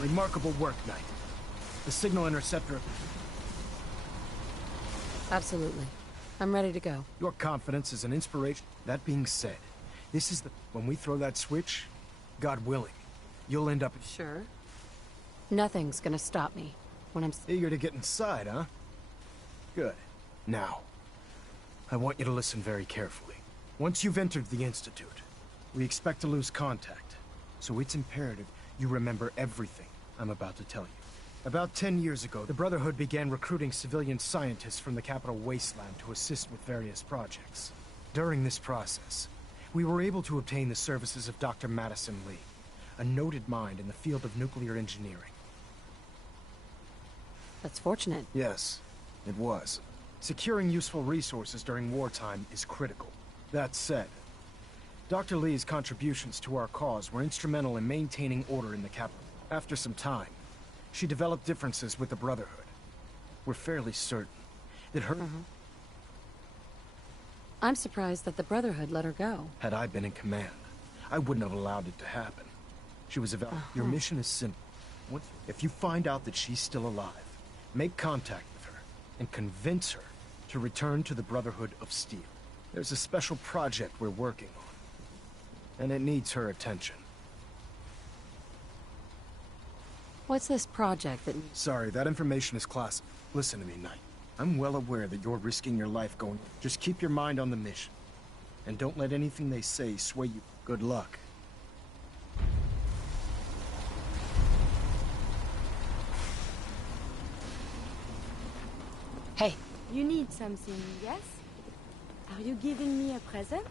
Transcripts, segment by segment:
Remarkable work, Knight. The signal interceptor... Absolutely. I'm ready to go. Your confidence is an inspiration. That being said, this is the... When we throw that switch, God willing, you'll end up... Sure. Nothing's gonna stop me when I'm... Eager to get inside, huh? Good. Now, I want you to listen very carefully. Once you've entered the Institute, we expect to lose contact. So it's imperative you remember everything I'm about to tell you. About 10 years ago, the Brotherhood began recruiting civilian scientists from the capital wasteland to assist with various projects. During this process, we were able to obtain the services of Dr. Madison Lee, a noted mind in the field of nuclear engineering. That's fortunate. Yes, it was. Securing useful resources during wartime is critical. That said, Dr. Lee's contributions to our cause were instrumental in maintaining order in the capital. After some time, she developed differences with the Brotherhood. We're fairly certain that her... I'm surprised that the Brotherhood let her go. Had I been in command, I wouldn't have allowed it to happen. She was about... Your mission is simple. If you find out that she's still alive, make contact with her and convince her to return to the Brotherhood of Steel. There's a special project we're working on, and it needs her attention. What's this project that... Sorry, that information is classified. Listen to me, Knight. I'm well aware that you're risking your life going... Just keep your mind on the mission. And don't let anything they say sway you. Good luck. Hey. You need something, yes? Are you giving me a present?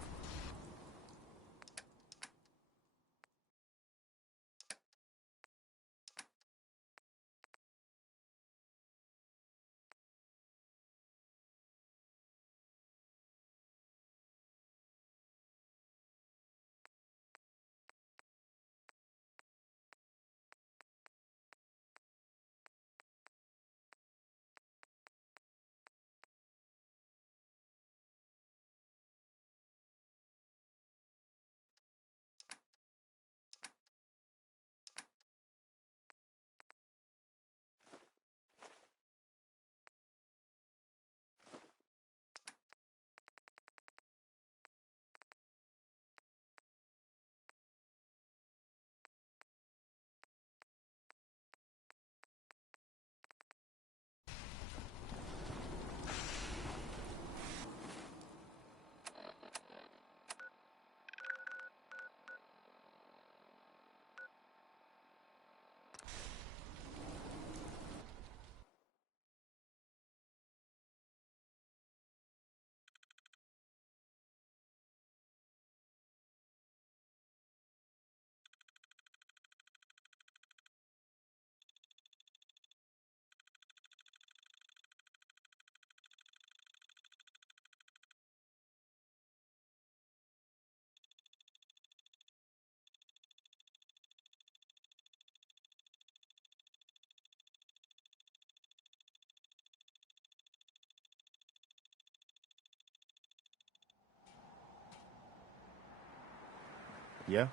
Yeah?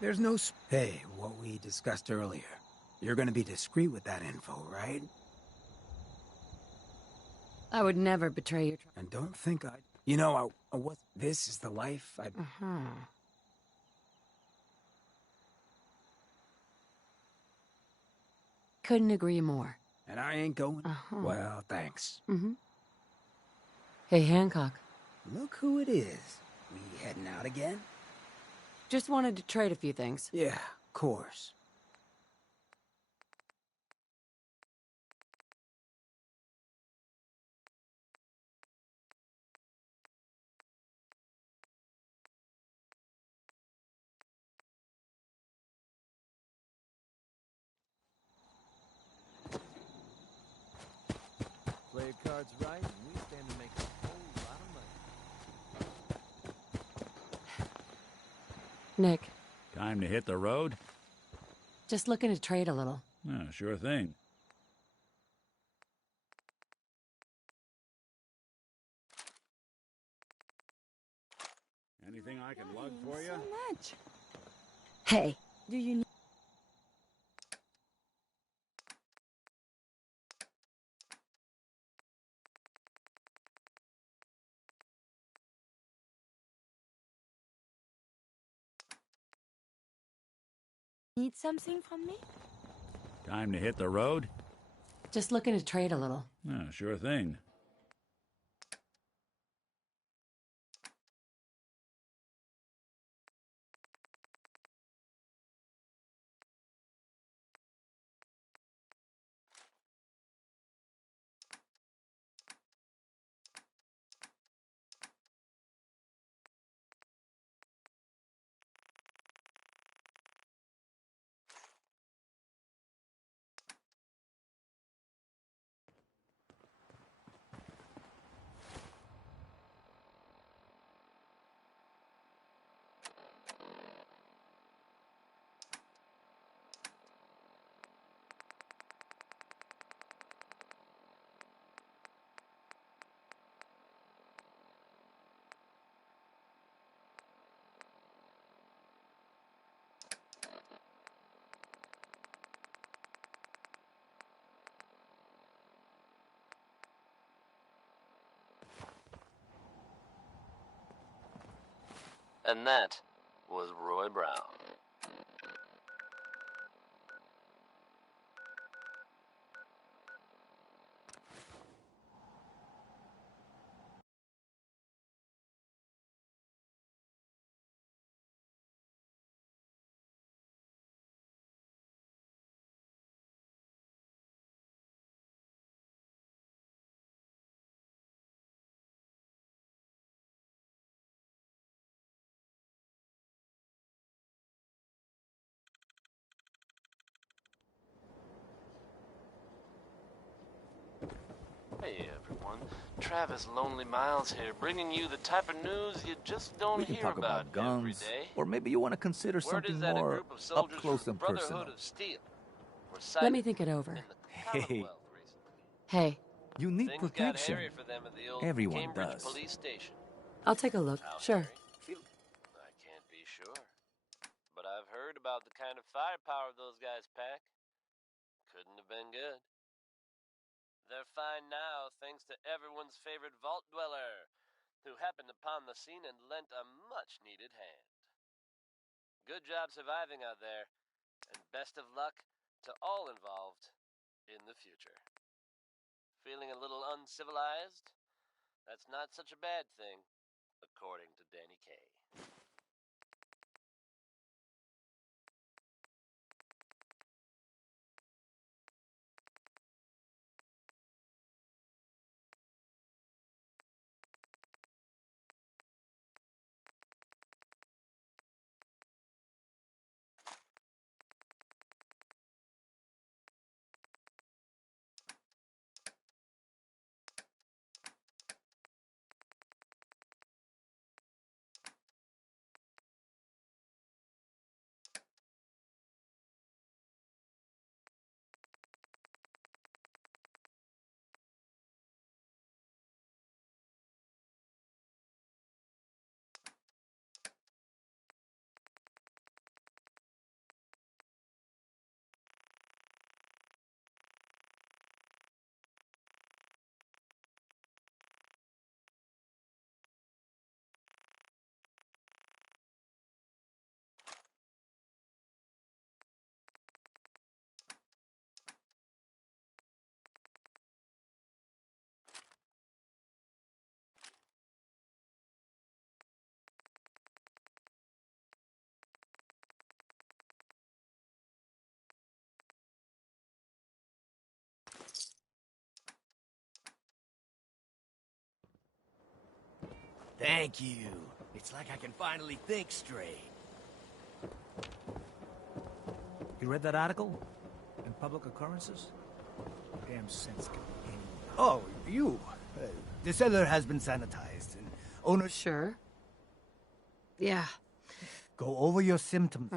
There's no Hey, what we discussed earlier. You're gonna be discreet with that info, right? I would never betray your... And don't think I... You know, what... This is the life I... Couldn't agree more. And I ain't going... Well, thanks. Hey, Hancock. Look who it is. We heading out again? Just wanted to trade a few things. Yeah, of course. Play your cards right, and we stand to make a whole lot of money. Nick, Time to hit the road? Just looking to trade a little. Yeah, sure thing. Anything I can lug for you? So much. Hey. Do you need something from me? Time to hit the road? Just looking to trade a little. Yeah, sure thing. And that was Roy Brown. Hey everyone, Travis Lonely Miles here, bringing you the type of news you just don't We can hear talk about every guns, day. or maybe you want to consider Word something is that a more group of up soldiers close from and the Brotherhood personal. of Steel were Let sighted me think it over. in the Hey. Commonwealth recently. Hey, You need Things got protection. hairy for them at the old Everyone Cambridge does. police station. I'll take a look. How Sure. hairy? I can't be sure. But I've heard about the kind of firepower those guys pack. Couldn't have been good. They're fine now, thanks to everyone's favorite vault dweller, who happened upon the scene and lent a much-needed hand. Good job surviving out there, and best of luck to all involved in the future. Feeling a little uncivilized? That's not such a bad thing, according to Danny Kaye. Thank you. It's like I can finally think straight. You read that article? In Public Occurrences? Damn sense can be anywhere. Oh, you. The cellar has been sanitized, and owner... Sure. Yeah. Go over your symptoms.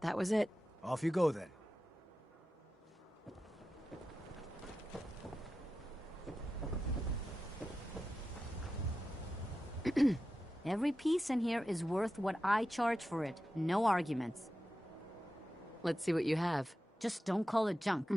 That was it. Off you go, then. Every piece in here is worth what I charge for it. No arguments. Let's see what you have. Just don't call it junk.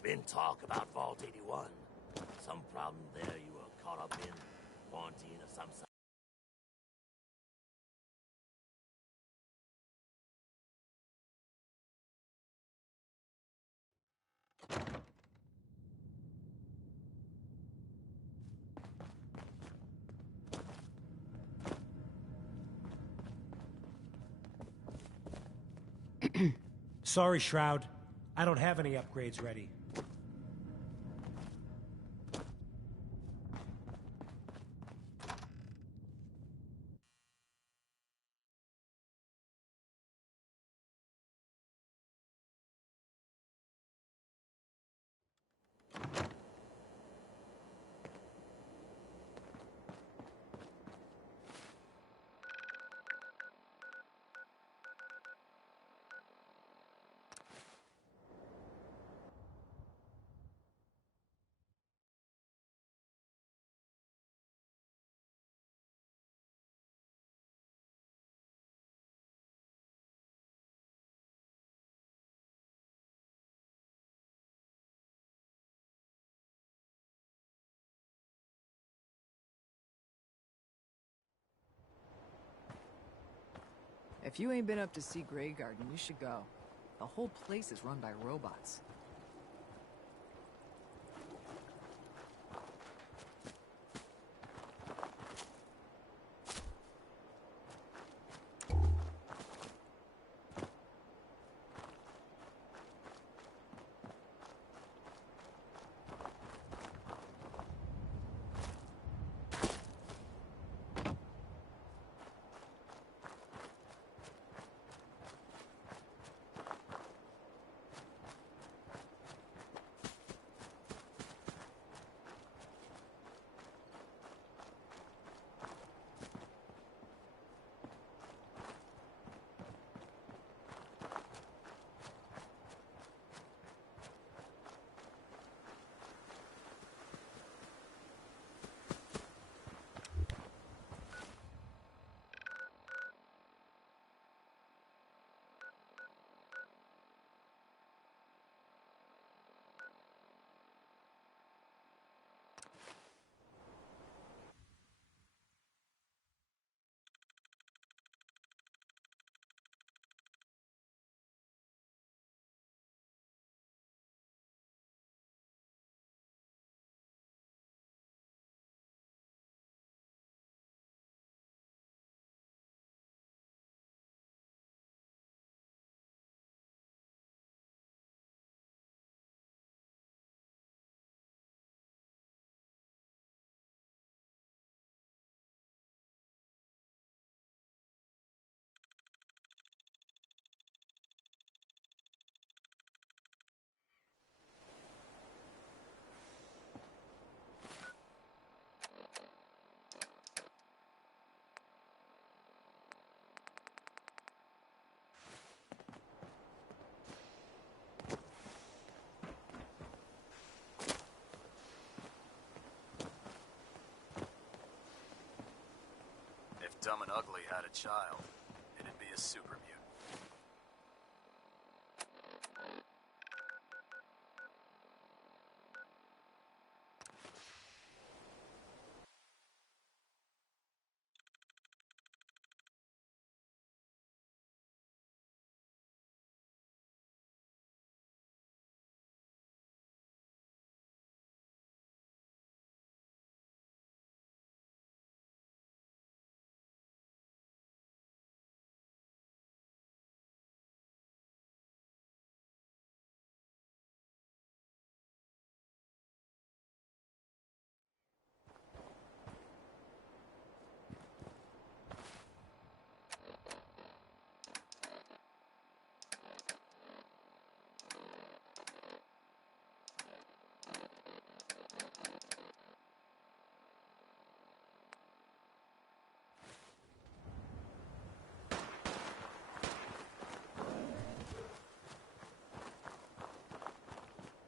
Been talk about Vault 81. Some problem there you were caught up in? Quarantine of some sort? Sorry, Shroud. I don't have any upgrades ready. If you ain't been up to see Grey Garden, you should go. The whole place is run by robots. Dumb and Ugly had a child, it'd be a super mutant.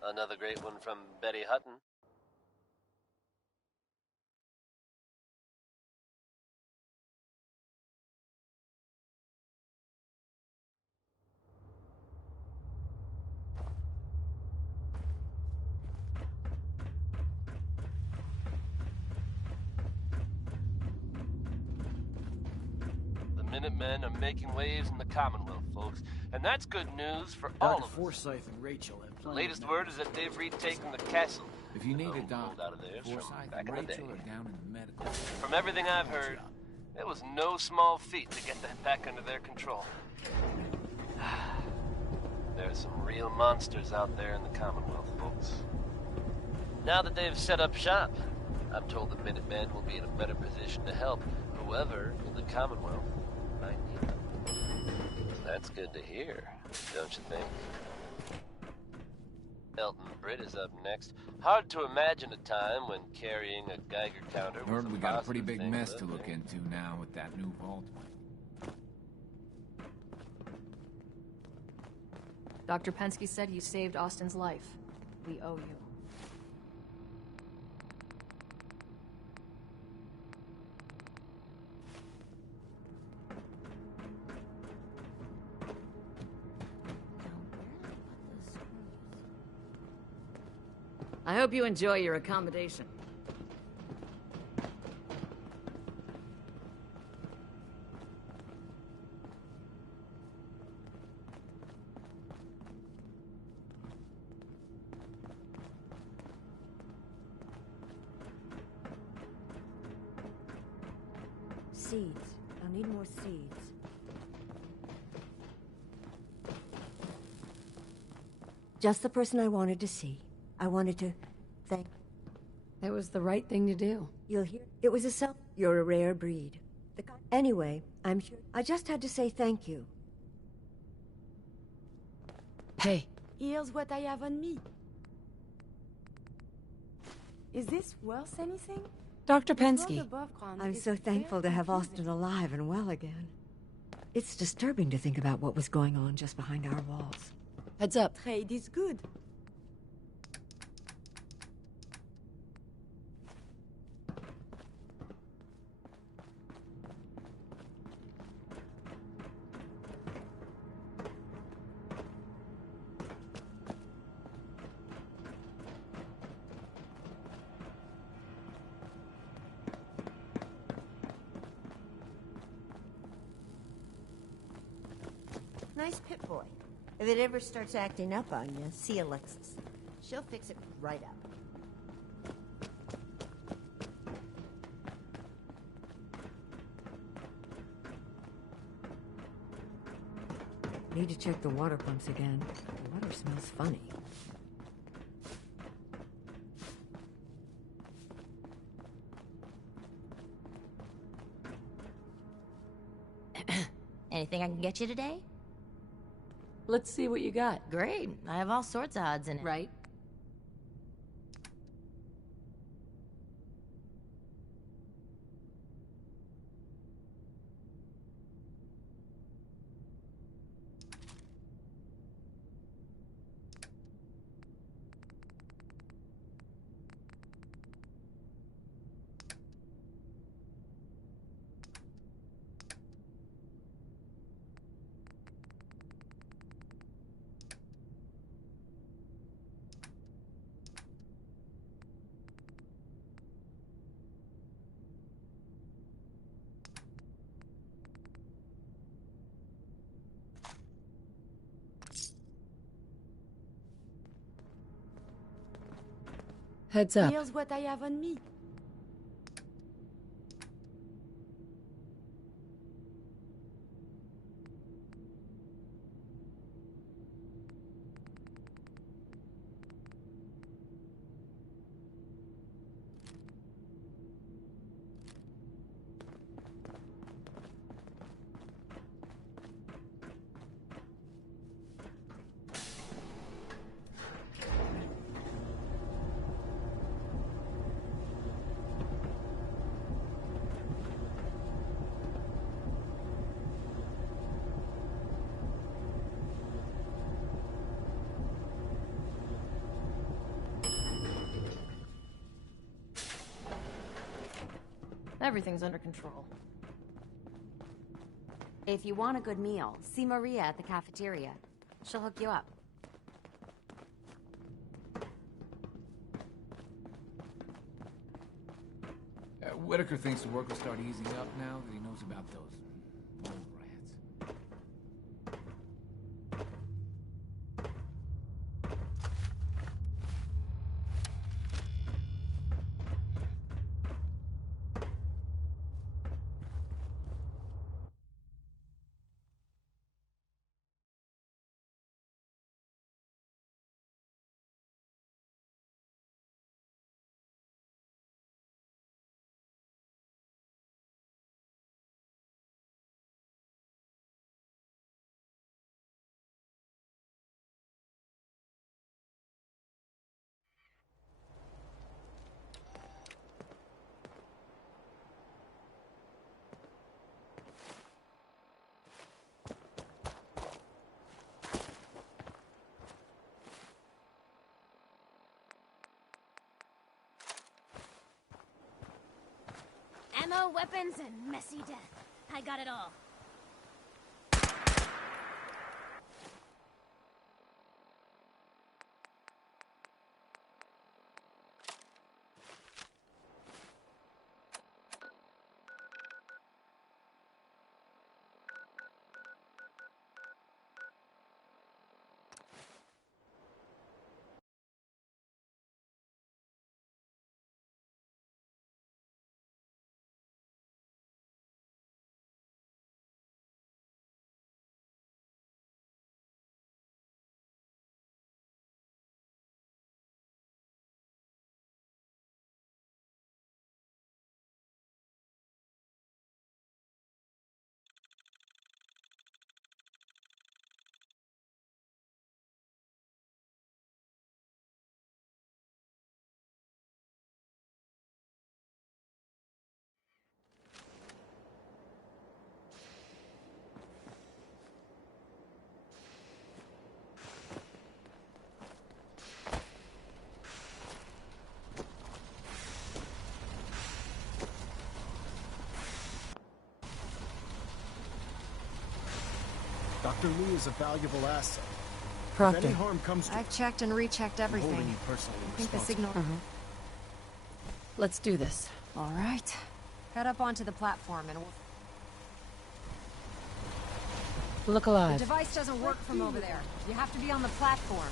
Another great one from Betty Hutton. The Minutemen are making waves in the Commonwealth, folks, and that's good news for all of us. Forsyth and Rachel have The plenty latest of word is that they've retaken the castle. If you need a pulled doctor, out of theirs from Forsyth back and in the Rachel day. are down in the medical. From everything I've heard, it was no small feat to get that back under their control. There's some real monsters out there in the Commonwealth, folks. Now that they've set up shop, I'm told the Minutemen will be in a better position to help whoever in the Commonwealth might need them. That's good to hear, don't you think? Elton Britt is up next. Hard to imagine a time when carrying a Geiger counter was Heard we got a pretty positive big thing mess live to look in. into now with that new vault. Dr. Pensky said you saved Austin's life. We owe you. I hope you enjoy your accommodation. Seeds. I'll need more seeds. Just the person I wanted to see. I wanted to thank... It was the right thing to do. You'll hear... It was a self... You're a rare breed. Anyway, I'm sure... I just had to say thank you. Hey. Here's what I have on me. Is this worth anything? Dr. This world Pensky. above ground I'm is so thankful to very have confusing. Austin alive and well again. It's disturbing to think about what was going on just behind our walls. Heads up. Trade is good. Nice Pip Boy. If it ever starts acting up on you, see Alexis. She'll fix it right up. Need to check the water pumps again. The water smells funny. Anything I can get you today? Let's see what you got. Great. I have all sorts of odds in it. Right? Heads up. Here's what I have on me. Everything's under control. If you want a good meal, see Maria at the cafeteria. She'll hook you up. Whitaker thinks the work will start easing up now that he knows about those mole rats. Ammo, weapons, and messy death. I got it all. Dr. Lee is a valuable asset. Proctor. If any harm comes to I've checked and rechecked everything. holding you personally I think the signal... Let's do this. All right. Head up onto the platform and we'll... Look alive. The device doesn't work from over there. You have to be on the platform.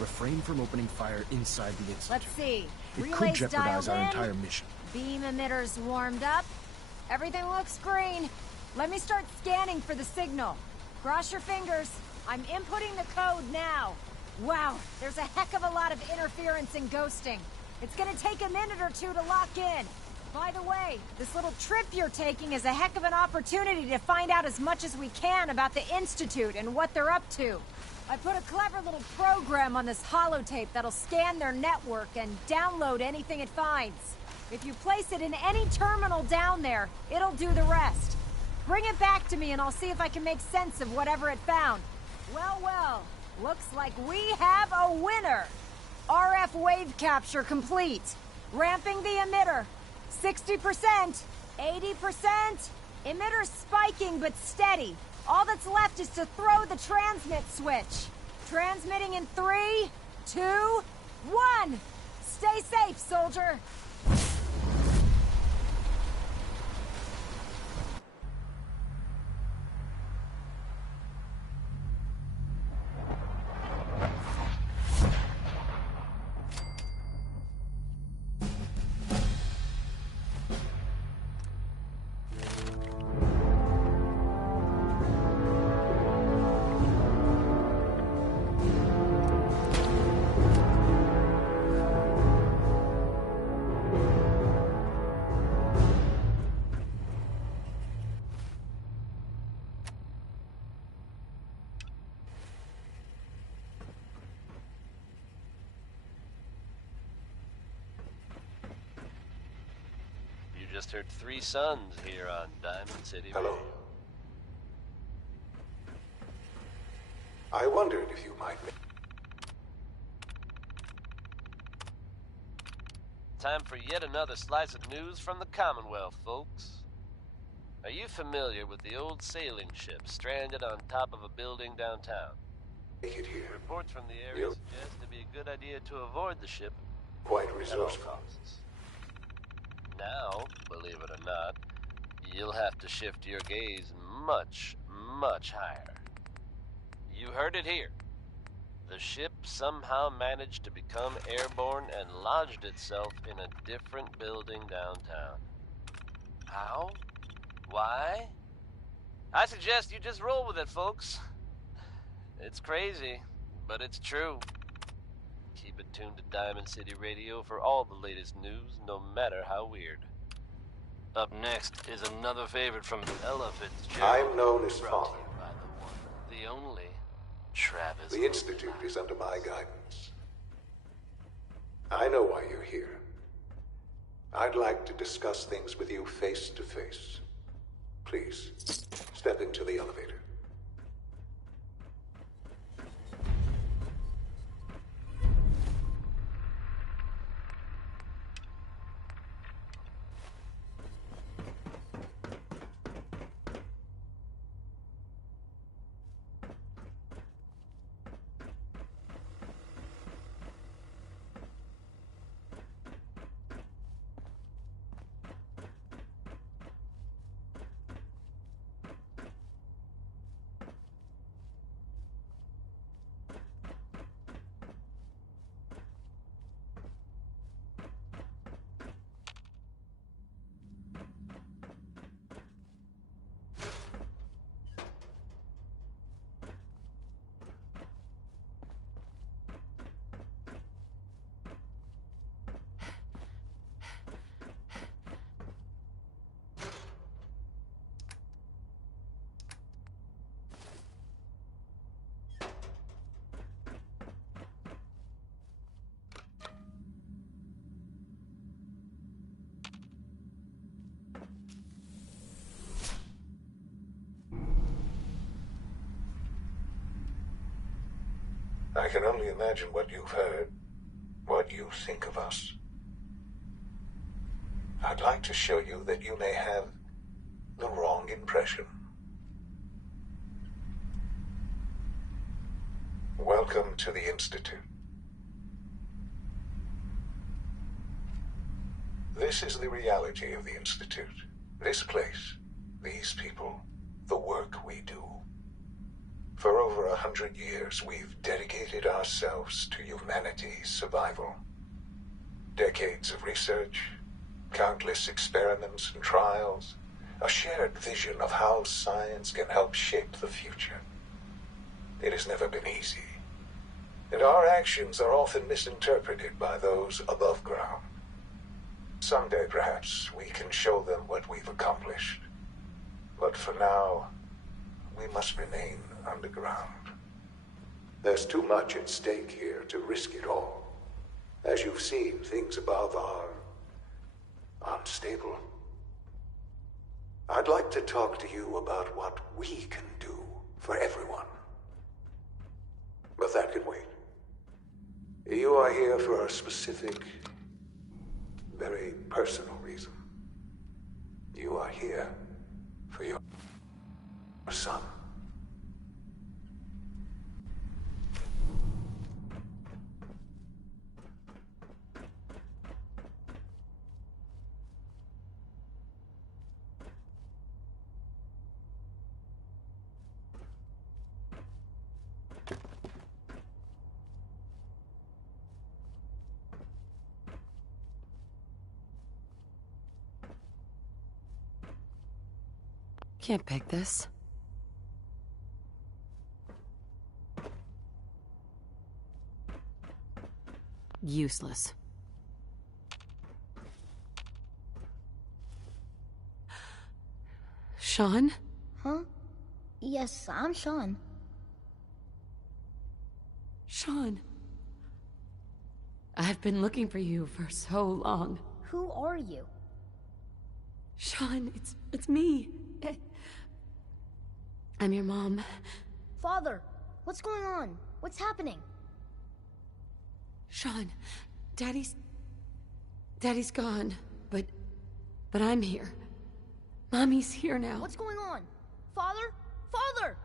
refrain from opening fire inside the institute. Let's see. It Relays could jeopardize dialed our in. entire mission. Beam emitters warmed up. Everything looks green. Let me start scanning for the signal. Cross your fingers. I'm inputting the code now. Wow, there's a heck of a lot of interference and ghosting. It's gonna take a minute or two to lock in. By the way, this little trip you're taking is a heck of an opportunity to find out as much as we can about the Institute and what they're up to. I put a clever little program on this holotape that'll scan their network and download anything it finds. If you place it in any terminal down there, it'll do the rest. Bring it back to me and I'll see if I can make sense of whatever it found. Well, well, looks like we have a winner. RF wave capture complete. Ramping the emitter. 60%, 80%. Emitter spiking but steady. All that's left is to throw the transmit switch. Transmitting in 3, 2, 1. Stay safe, soldier. just heard 3 Sons here on Diamond City Hello. Radio. I wondered if you might... Time for yet another slice of news from the Commonwealth, folks. Are you familiar with the old sailing ship stranded on top of a building downtown? Make it here. Reports from the area suggest it'd be a good idea to avoid the ship Quite at all resourceful. costs. Now, believe it or not, you'll have to shift your gaze much, much higher. You heard it here. The ship somehow managed to become airborne and lodged itself in a different building downtown. How? Why? I suggest you just roll with it, folks. It's crazy, but it's true. Keep it tuned to Diamond City Radio for all the latest news, no matter how weird. Up next is another favorite from Ella Fitzgerald. I'm known as brought Father. to you by the one, the only, Travis. The Institute is under my guidance. I know why you're here. I'd like to discuss things with you face to face. Please, step into the elevator. I can only imagine what you've heard, what you think of us. I'd like to show you that you may have the wrong impression. Welcome to the Institute. This is the reality of the Institute. This place, these people, the work we do. For over 100 years, we've dedicated ourselves to humanity's survival. Decades of research, countless experiments and trials, a shared vision of how science can help shape the future. It has never been easy, and our actions are often misinterpreted by those above ground. Someday, perhaps, we can show them what we've accomplished. But for now, we must remain underground. There's too much at stake here to risk it all. As you've seen, things above are unstable. I'd like to talk to you about what we can do for everyone. But that can wait. You are here for a specific, very personal reason. You are here for your son. Can't pick this. Useless. Sean? Huh? Yes, I'm Sean. Sean. I've been looking for you for so long. Who are you? Sean, it's me. I'm your mom. Father, what's going on? What's happening? Sean, Daddy's gone, but I'm here. Mommy's here now. What's going on? Father? Father!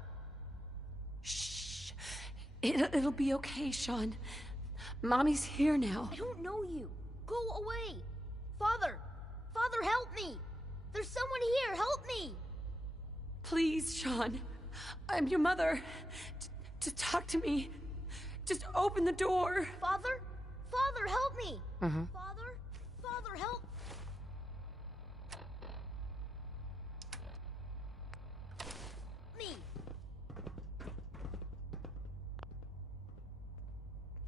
Shh. It'll be okay, Sean. Mommy's here now. I don't know you. Go away. Father! Father, help me! There's someone here, help me! Please, Sean. I'm your mother. To talk to me. Just open the door. Father? Father, help me! Uh-huh. Father? Father, help! me!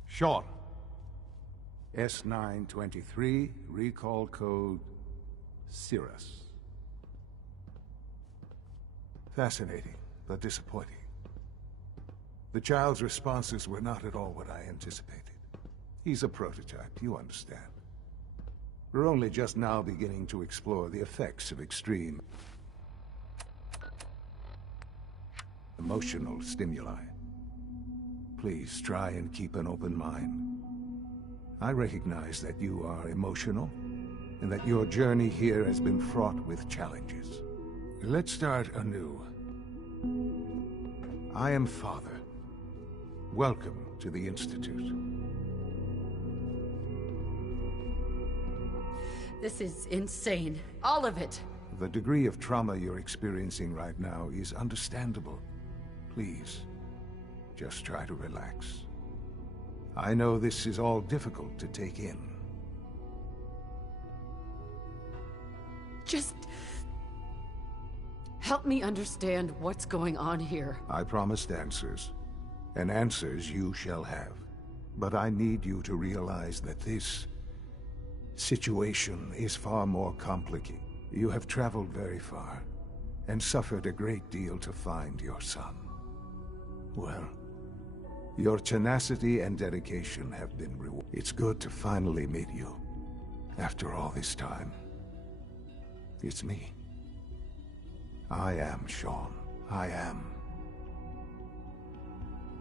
Sean. S923, recall code Cirrus. Fascinating, but disappointing. The child's responses were not at all what I anticipated. He's a prototype, you understand. We're only just now beginning to explore the effects of extreme emotional stimuli. Please try and keep an open mind. I recognize that you are emotional, and that your journey here has been fraught with challenges. Let's start anew. I am Father. Welcome to the Institute. This is insane. All of it. The degree of trauma you're experiencing right now is understandable. Please, just try to relax. I know this is all difficult to take in. Just help me understand what's going on here. I promised answers, and answers you shall have. But I need you to realize that this situation is far more complicated. You have traveled very far, and suffered a great deal to find your son. Well, your tenacity and dedication have been rewarded. It's good to finally meet you, after all this time. It's me. I am Sean. I am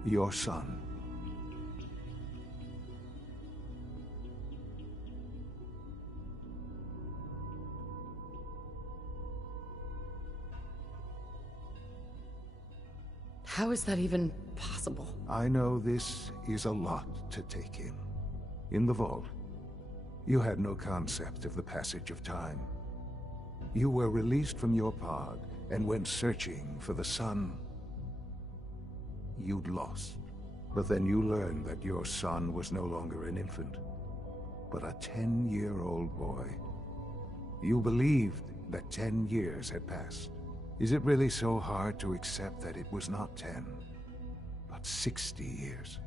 your son. How is that even possible? I know this is a lot to take in. In the vault, you had no concept of the passage of time. You were released from your pod and went searching for the son you'd lost. But then you learned that your son was no longer an infant, but a 10-year-old boy. You believed that 10 years had passed. Is it really so hard to accept that it was not 10, but 60 years?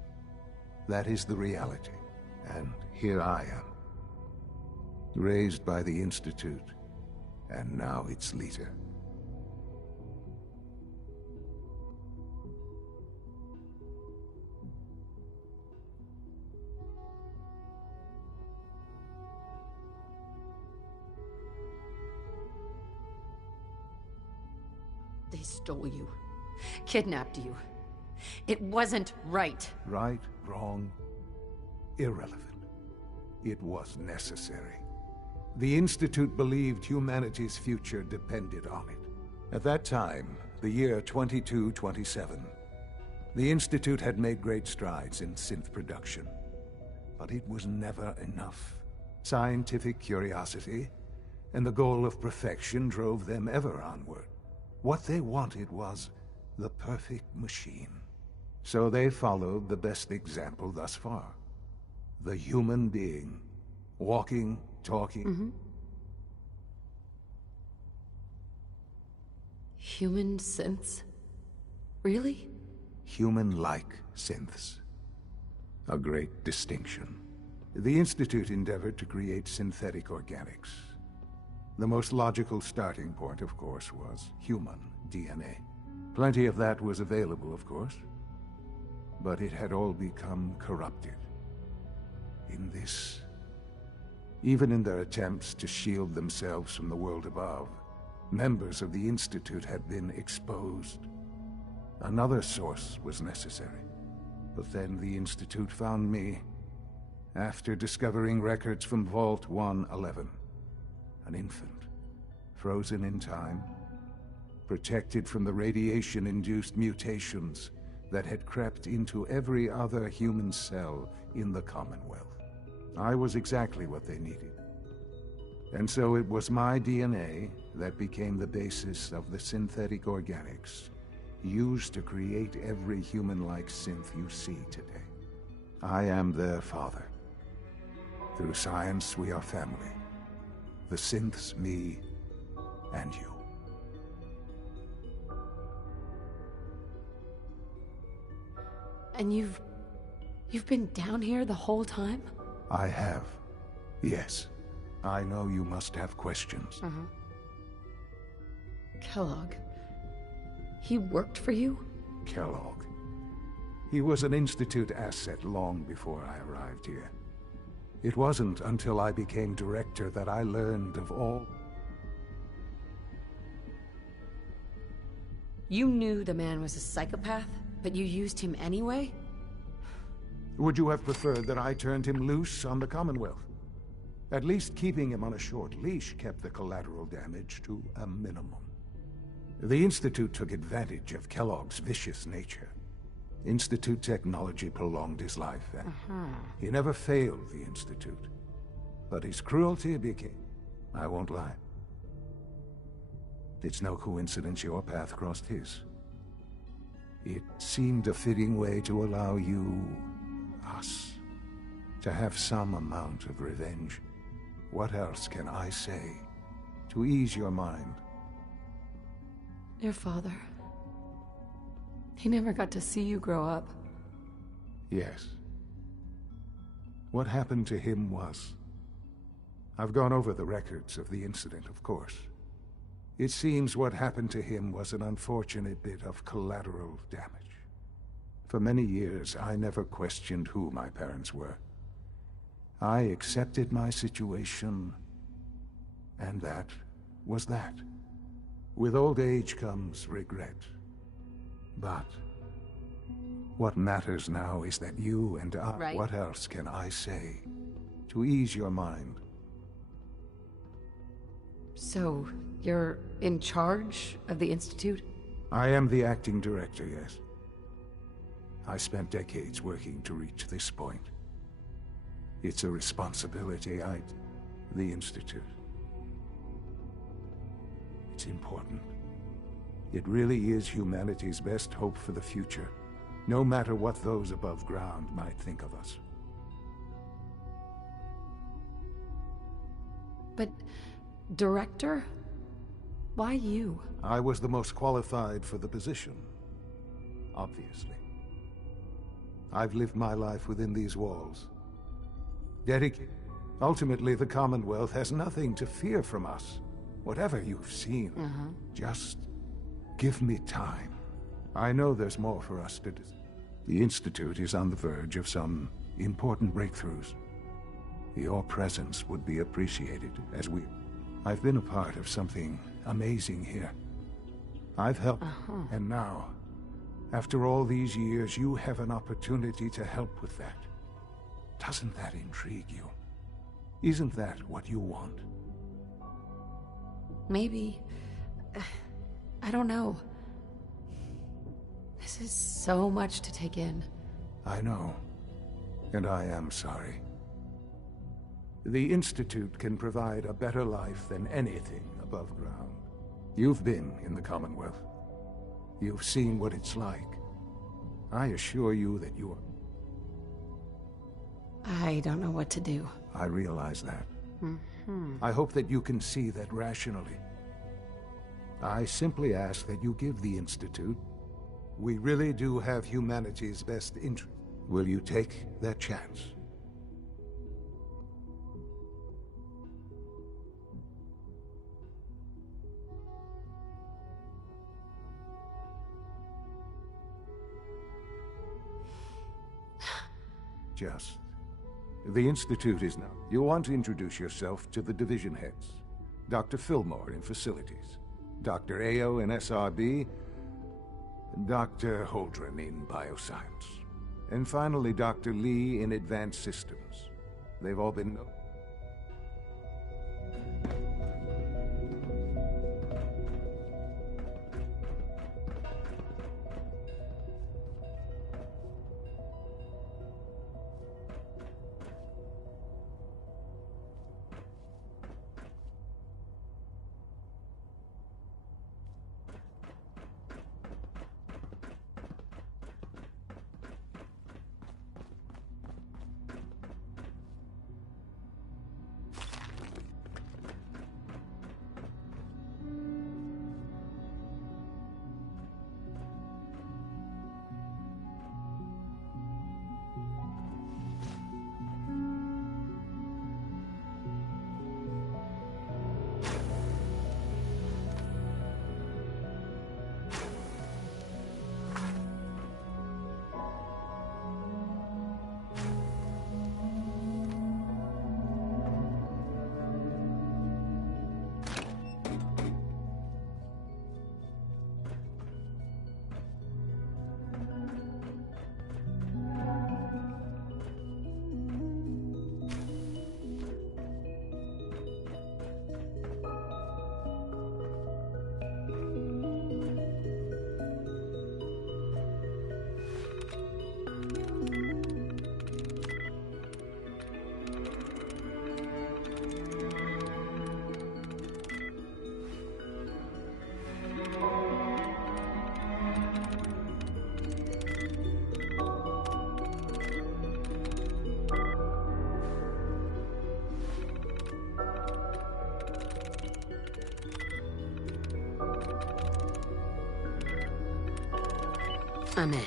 That is the reality. And here I am, raised by the Institute, and now its leader. They stole you. Kidnapped you. It wasn't right. Right, wrong, irrelevant. It was necessary. The Institute believed humanity's future depended on it. At that time, the year 2227, the Institute had made great strides in synth production. But it was never enough. Scientific curiosity and the goal of perfection drove them ever onward. What they wanted was the perfect machine. So they followed the best example thus far. The human being. Walking, talking. Mm-hmm. Human synths? Really? Human-like synths. A great distinction. The Institute endeavored to create synthetic organics. The most logical starting point, of course, was human DNA. Plenty of that was available, of course. But it had all become corrupted in this Even in their attempts to shield themselves from the world above, members of the Institute had been exposed. Another source was necessary. But then the Institute found me, after discovering records from Vault 111. An infant, frozen in time, protected from the radiation-induced mutations that had crept into every other human cell in the Commonwealth. I was exactly what they needed. And so it was my DNA that became the basis of the synthetic organics used to create every human-like synth you see today. I am their father. Through science, we are family. The synths, me, and you. And you've been down here the whole time? I have. Yes. I know you must have questions. Kellogg. He worked for you? Kellogg. He was an Institute asset long before I arrived here. It wasn't until I became director that I learned of all... You knew the man was a psychopath, but you used him anyway? Would you have preferred that I turned him loose on the Commonwealth? At least keeping him on a short leash kept the collateral damage to a minimum. The Institute took advantage of Kellogg's vicious nature. Institute technology prolonged his life, and he never failed the Institute. But his cruelty became... I won't lie. It's no coincidence your path crossed his. It seemed a fitting way to allow you, us, to have some amount of revenge. What else can I say to ease your mind? Your father. He never got to see you grow up. Yes. What happened to him was... I've gone over the records of the incident, of course. It seems what happened to him was an unfortunate bit of collateral damage. For many years, I never questioned who my parents were. I accepted my situation, and that was that. With old age comes regret. But what matters now is that you and I... Right. What else can I say to ease your mind? So, you're in charge of the Institute? I am the acting director, yes. I spent decades working to reach this point. It's a responsibility the Institute. It's important. It really is humanity's best hope for the future, no matter what those above ground might think of us. But... Director? Why you? I was the most qualified for the position, obviously. I've lived my life within these walls. Ultimately, the Commonwealth has nothing to fear from us. Whatever you've seen, just give me time. I know there's more for us to do. The Institute is on the verge of some important breakthroughs. Your presence would be appreciated as I've been a part of something amazing here. I've helped, and now, after all these years, you have an opportunity to help with that. Doesn't that intrigue you? Isn't that what you want? Maybe. I don't know. This is so much to take in. I know. And I am sorry. The Institute can provide a better life than anything above ground. You've been in the Commonwealth. You've seen what it's like. I assure you that you are... I don't know what to do. I realize that. I hope that you can see that rationally. I simply ask that you give the Institute... We really do have humanity's best interest. Will you take that chance? Just The Institute is now. You want to introduce yourself to the division heads. Dr. Fillmore in Facilities, Dr. Ayo in SRB, Dr. Holdren in Bioscience, and finally Dr. Lee in Advanced Systems. They've all been... I'm in.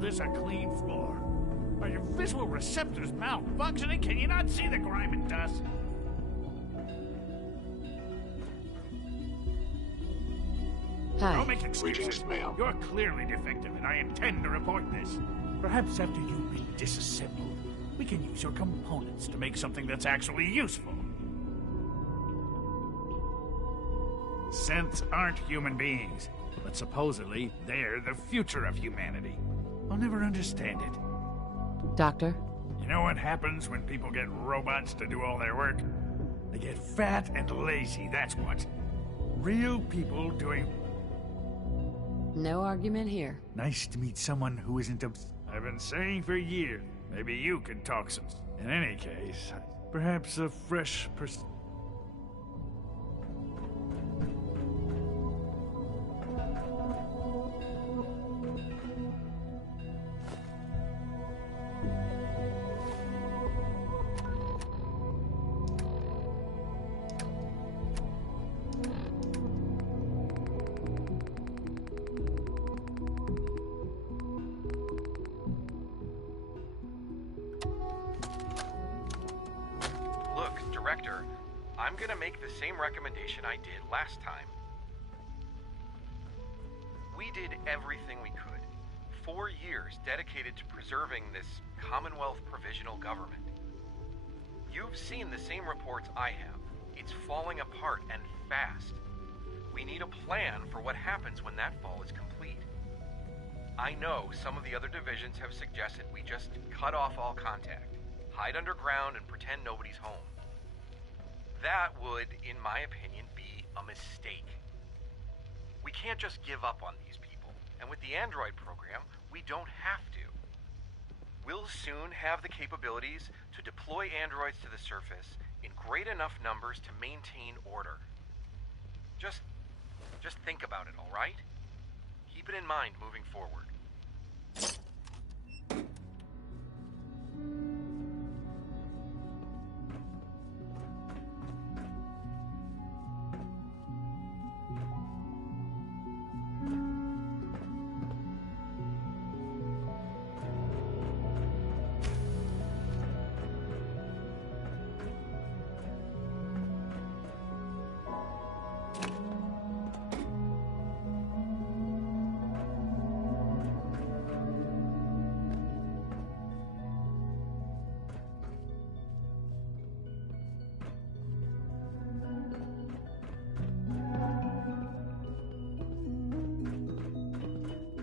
This a clean floor. Are your visual receptors malfunctioning? Can you not see the grime and dust? Hi. Don't make excuses. You're clearly defective, and I intend to report this. Perhaps after you've been disassembled, We can use your components to make something that's actually useful. Synths aren't human beings, but supposedly they're the future of humanity. I'll never understand it. Doctor? You know what happens when people get robots to do all their work? They get fat and lazy, that's what. Real people doing... No argument here. Nice to meet someone who isn't I've been saying for years, maybe you could talk some... In any case, perhaps a fresh Look, Director, I'm gonna make the same recommendation I did last time. We did everything we could. 4 years dedicated to preserving this Commonwealth Provisional Government. You've seen the same reports I have. It's falling apart and fast. We need a plan for what happens when that fall is complete. I know some of the other divisions have suggested we just cut off all contact, hide underground and pretend nobody's home. That would, in my opinion, be a mistake. We can't just give up on these people, and with the android program, we don't have to. We'll soon have the capabilities to deploy androids to the surface in great enough numbers to maintain order. Just think about it, all right? Keep it in mind moving forward.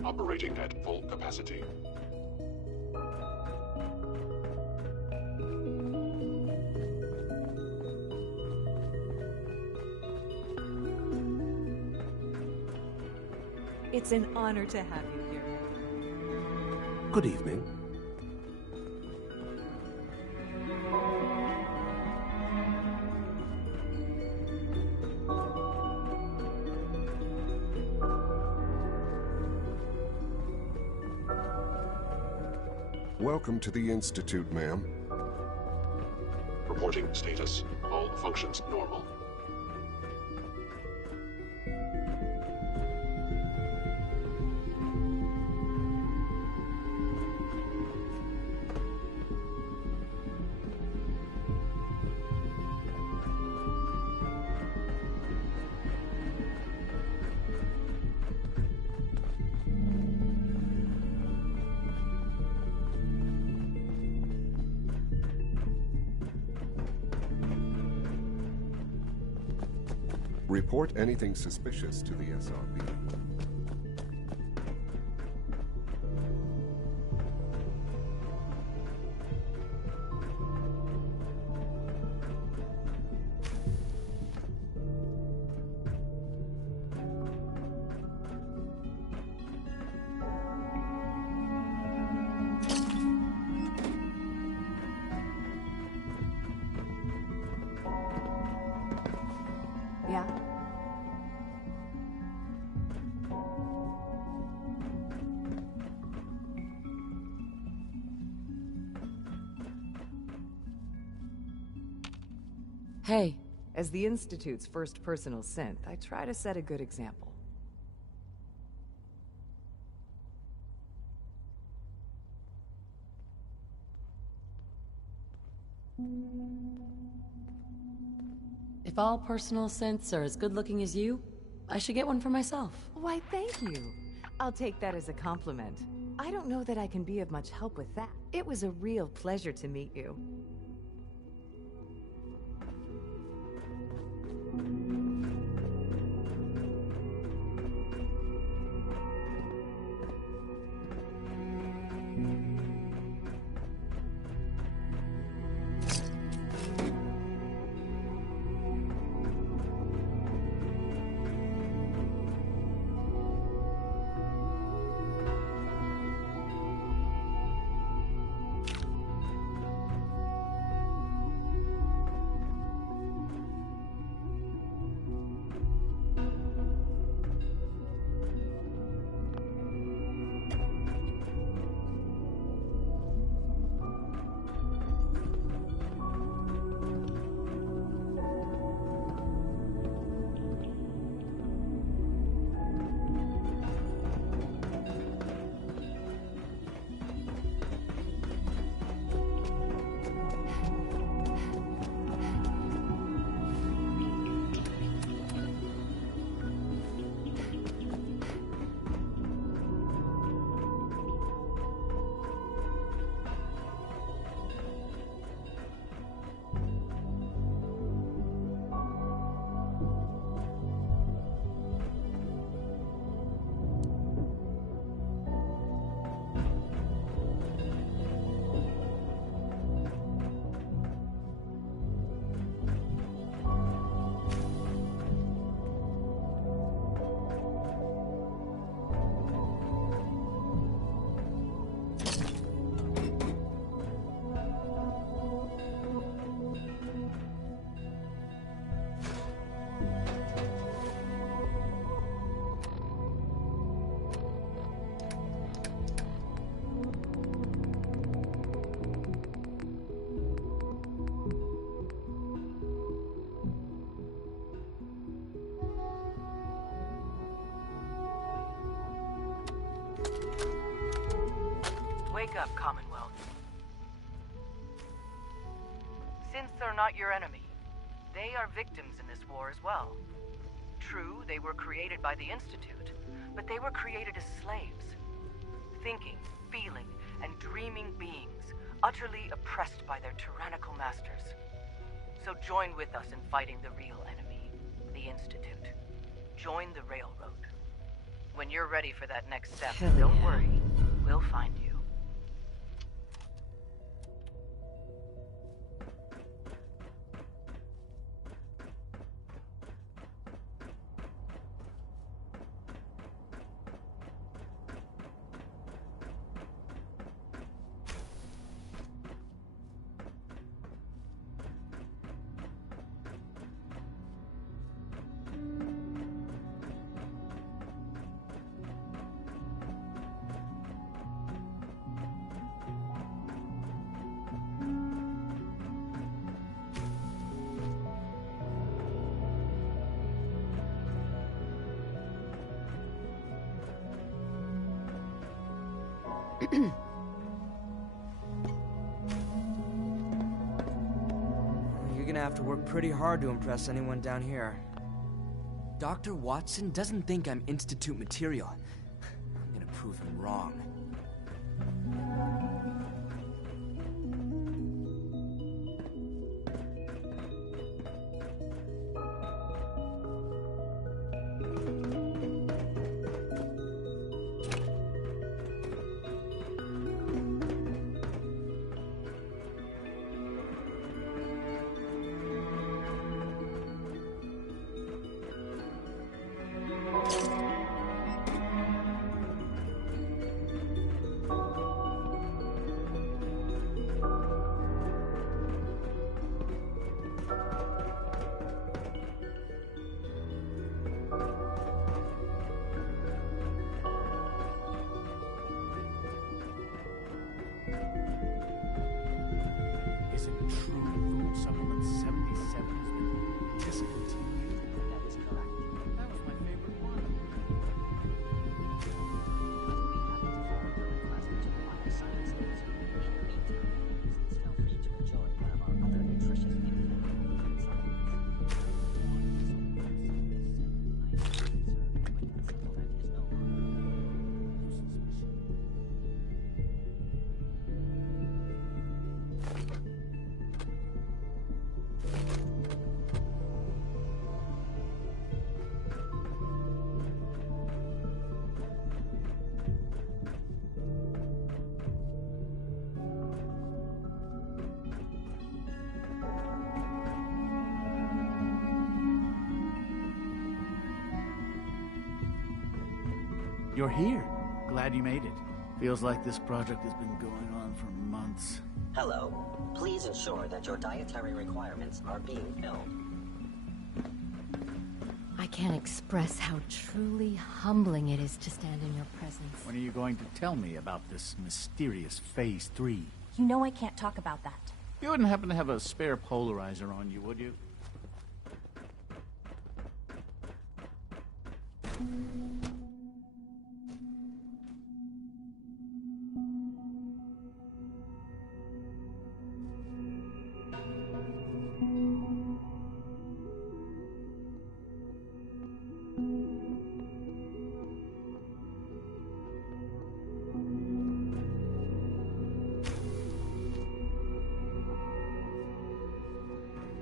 Operating at full capacity. It's an honor to have you here. Good evening. Welcome to the Institute, ma'am. Reporting status. All functions normal. Report anything suspicious to the SRB. Yeah? Hey. As the Institute's first personal synth, I try to set a good example. If all personal synths are as good looking as you, I should get one for myself. Why, thank you. I'll take that as a compliment. I don't know that I can be of much help with that. It was a real pleasure to meet you. Wake up, Commonwealth. Synths are not your enemy. They are victims in this war as well. True, they were created by the Institute, but they were created as slaves. Thinking, feeling, and dreaming beings, utterly oppressed by their tyrannical masters. So join with us in fighting the real enemy, the Institute. Join the Railroad. When you're ready for that next step, don't worry. We'll find you. You're gonna have to work pretty hard to impress anyone down here. Dr. Watson doesn't think I'm Institute material. I'm gonna prove him wrong. You're here. Glad you made it. Feels like this project has been going on for months. Hello. Please ensure that your dietary requirements are being filled. I can't express how truly humbling it is to stand in your presence. When are you going to tell me about this mysterious Phase 3? You know I can't talk about that. You wouldn't happen to have a spare polarizer on you, would you?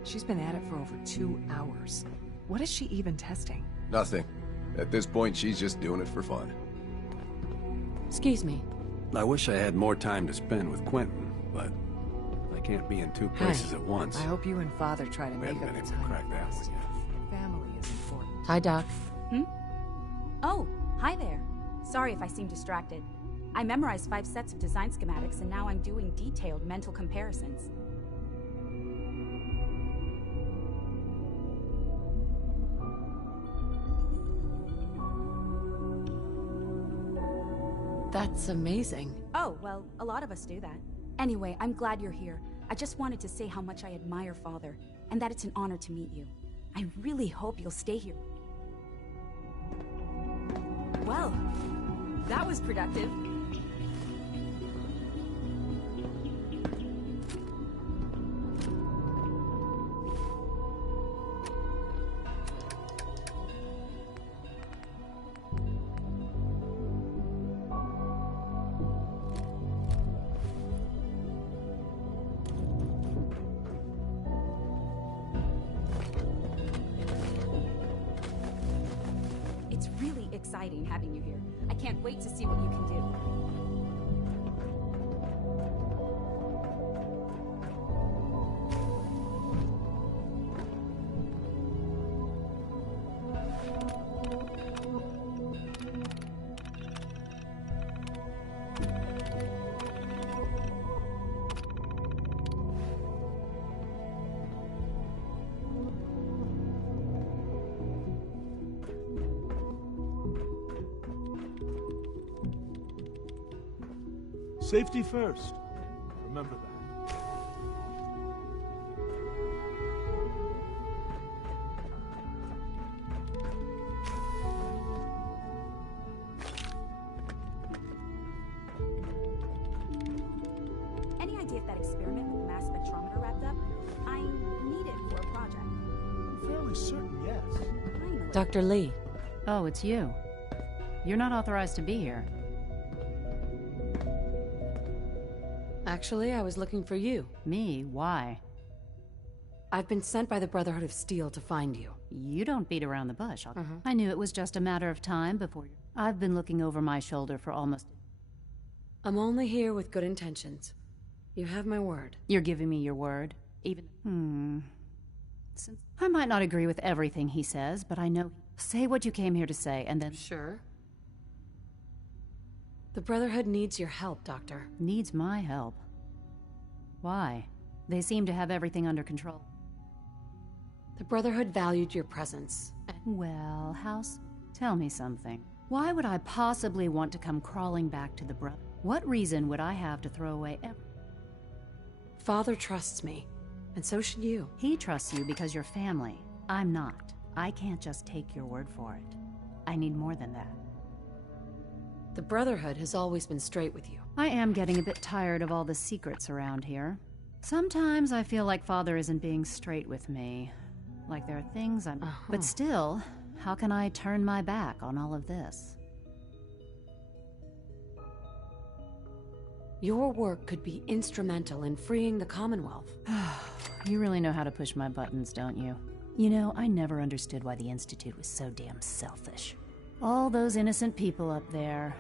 She's been at it for over 2 hours. What is she even testing? Nothing. At this point, she's just doing it for fun. Excuse me. I wish I had more time to spend with Quentin, but I can't be in two places at once. I hope you and Father try to make up the time. Crack that one yet. Family is important. Hi, Doc. Oh, hi there. Sorry if I seem distracted. I memorized 5 sets of design schematics and now I'm doing detailed mental comparisons. That's amazing. Oh, well, a lot of us do that. Anyway, I'm glad you're here. I just wanted to say how much I admire Father, and that it's an honor to meet you. I really hope you'll stay here. Well, that was productive. It's really exciting having you here. I can't wait to see what you can do. Safety first. Remember that. Any idea if that experiment with the mass spectrometer wrapped up? I need it for a project. I'm fairly certain, yes. Finally. Dr. Lee. Oh, it's you. You're not authorized to be here. Actually, I was looking for you. Me? Why? I've been sent by the Brotherhood of Steel to find you. You don't beat around the bush. I knew it was just a matter of time before you... I've been looking over my shoulder for almost... I'm only here with good intentions. You have my word. You're giving me your word? Since I might not agree with everything he says, but I know... Say what you came here to say, and then... Sure. The Brotherhood needs your help, Doctor. Needs my help? Why? They seem to have everything under control. The Brotherhood valued your presence. Well, tell me something. Why would I possibly want to come crawling back to the Brotherhood? What reason would I have to throw away Father trusts me, and so should you. He trusts you because you're family. I'm not. I can't just take your word for it. I need more than that. The Brotherhood has always been straight with you. I am getting a bit tired of all the secrets around here. Sometimes I feel like Father isn't being straight with me. Like there are things I'm... But still, how can I turn my back on all of this? Your work could be instrumental in freeing the Commonwealth. You really know how to push my buttons, don't you? You know, I never understood why the Institute was so damn selfish. All those innocent people up there,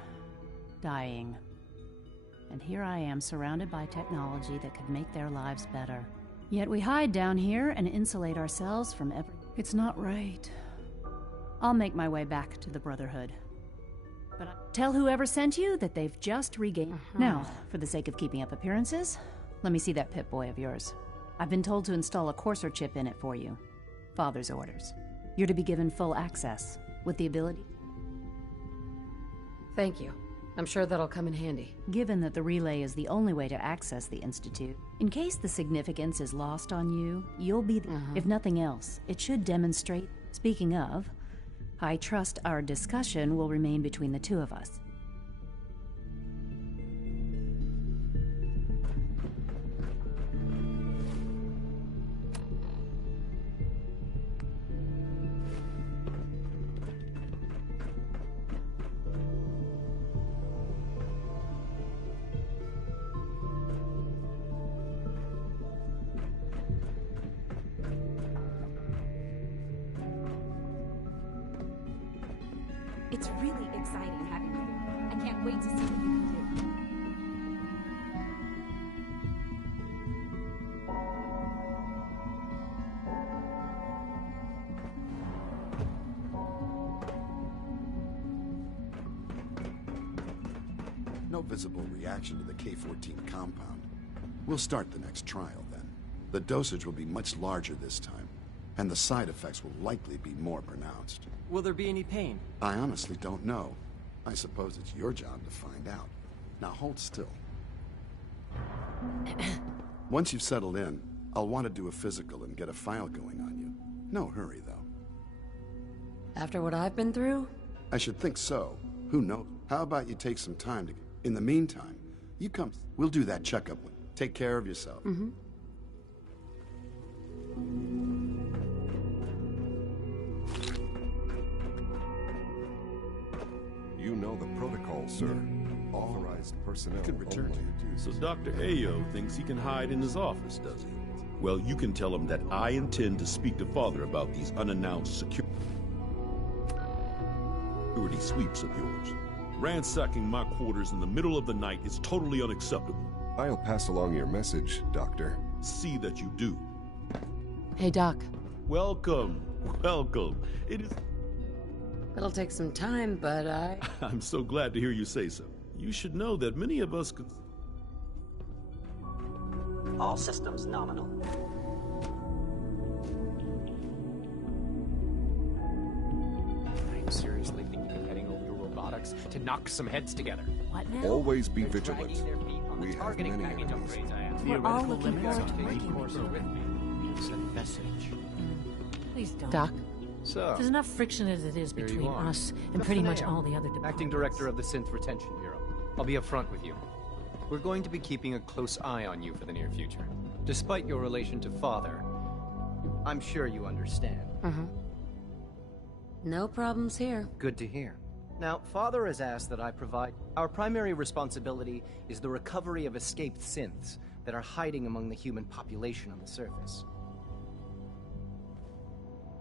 dying. And here I am, surrounded by technology that could make their lives better. Yet we hide down here and insulate ourselves from every... It's not right. I'll make my way back to the Brotherhood. But tell whoever sent you that they've just regained. Now, for the sake of keeping up appearances, let me see that Pip-Boy of yours. I've been told to install a Courser chip in it for you. Father's orders. You're to be given full access, with the ability... Thank you. I'm sure that'll come in handy. Given that the relay is the only way to access the Institute, in case the significance is lost on you, you'll be the... If nothing else, it should demonstrate... Speaking of, I trust our discussion will remain between the two of us. It's really exciting having you here. I can't wait to see what you can do. No visible reaction to the K-14 compound. We'll start the next trial then. The dosage will be much larger this time, and the side effects will likely be more pronounced. Will there be any pain? I honestly don't know. I suppose it's your job to find out. Now hold still. Once you've settled in, I'll want to do a physical and get a file going on you. No hurry, though. After what I've been through? I should think so. Who knows? How about you take some time to... In the meantime, you come... We'll do that checkup. Take care of yourself. You know the protocol, sir. Authorized personnel can return only. to your duties. So Dr. Ayo thinks he can hide in his office, does he? Well, you can tell him that I intend to speak to Father about these unannounced security sweeps of yours. Ransacking my quarters in the middle of the night is totally unacceptable. I'll pass along your message, Doctor. See that you do. Hey, Doc. Welcome. Welcome. It is... It'll take some time, but I'm so glad to hear you say so. You should know that many of us could... All systems nominal. I'm seriously thinking of heading over to robotics to knock some heads together. What now? Always be vigilant. We have Targeting many package enemies. upgrades I have. We're all looking forward to Making working with you. Here's a message. Please don't. Doc? So, There's enough friction as it is here you between are. us and pretty much all the other departments. Acting Director of the Synth Retention Bureau. I'll be upfront with you. We're going to be keeping a close eye on you for the near future. Despite your relation to Father, I'm sure you understand. No problems here. Good to hear. Now, Father has asked that I provide... Our primary responsibility is the recovery of escaped synths that are hiding among the human population on the surface.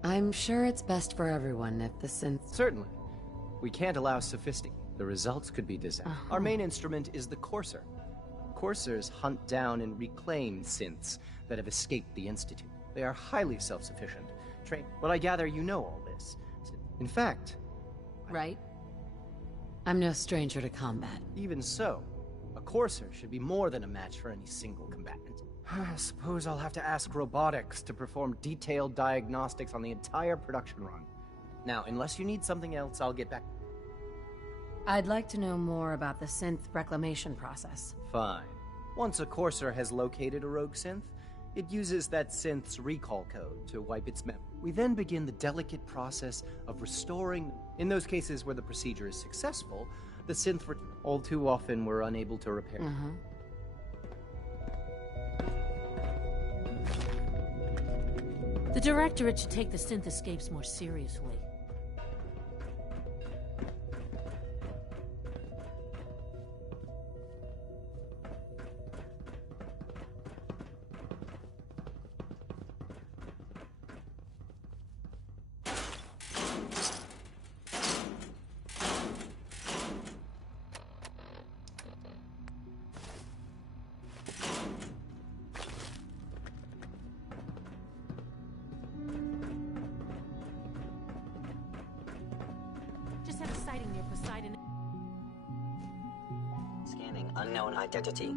I'm sure it's best for everyone if the synth... Certainly. We can't allow sophisticated... The results could be disastrous. Our main instrument is the Courser. Coursers hunt down and reclaim synths that have escaped the Institute. They are highly self-sufficient. But I gather you know all this. In fact... Right? I'm no stranger to combat. Even so, a Courser should be more than a match for any single combatant. I suppose I'll have to ask robotics to perform detailed diagnostics on the entire production run. Now, unless you need something else, I'll get back. I'd like to know more about the synth reclamation process. Fine. Once a Courser has located a rogue synth, it uses that synth's recall code to wipe its memory. We then begin the delicate process of restoring... In those cases where the procedure is successful, the synth all too often we're unable to repair. The Directorate should take the synth escapes more seriously. Just had a sighting near Poseidon. unknown identity.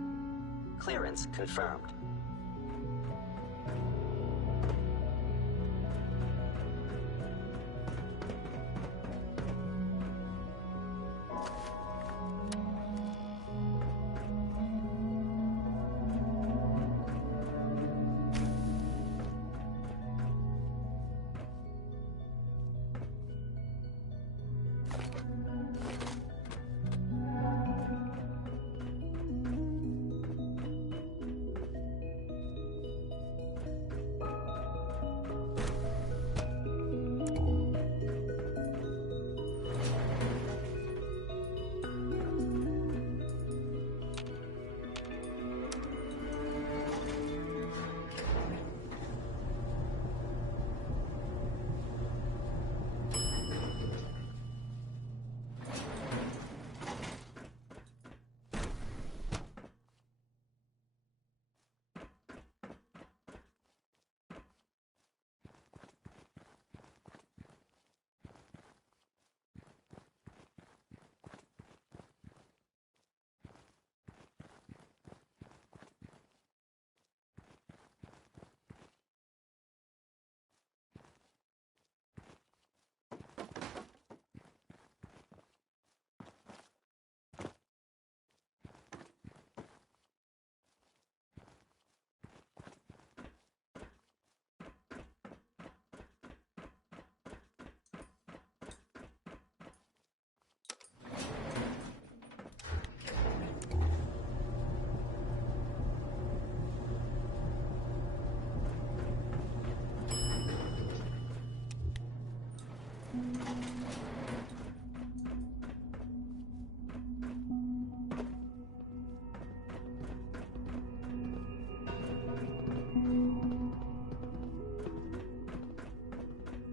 Clearance confirmed.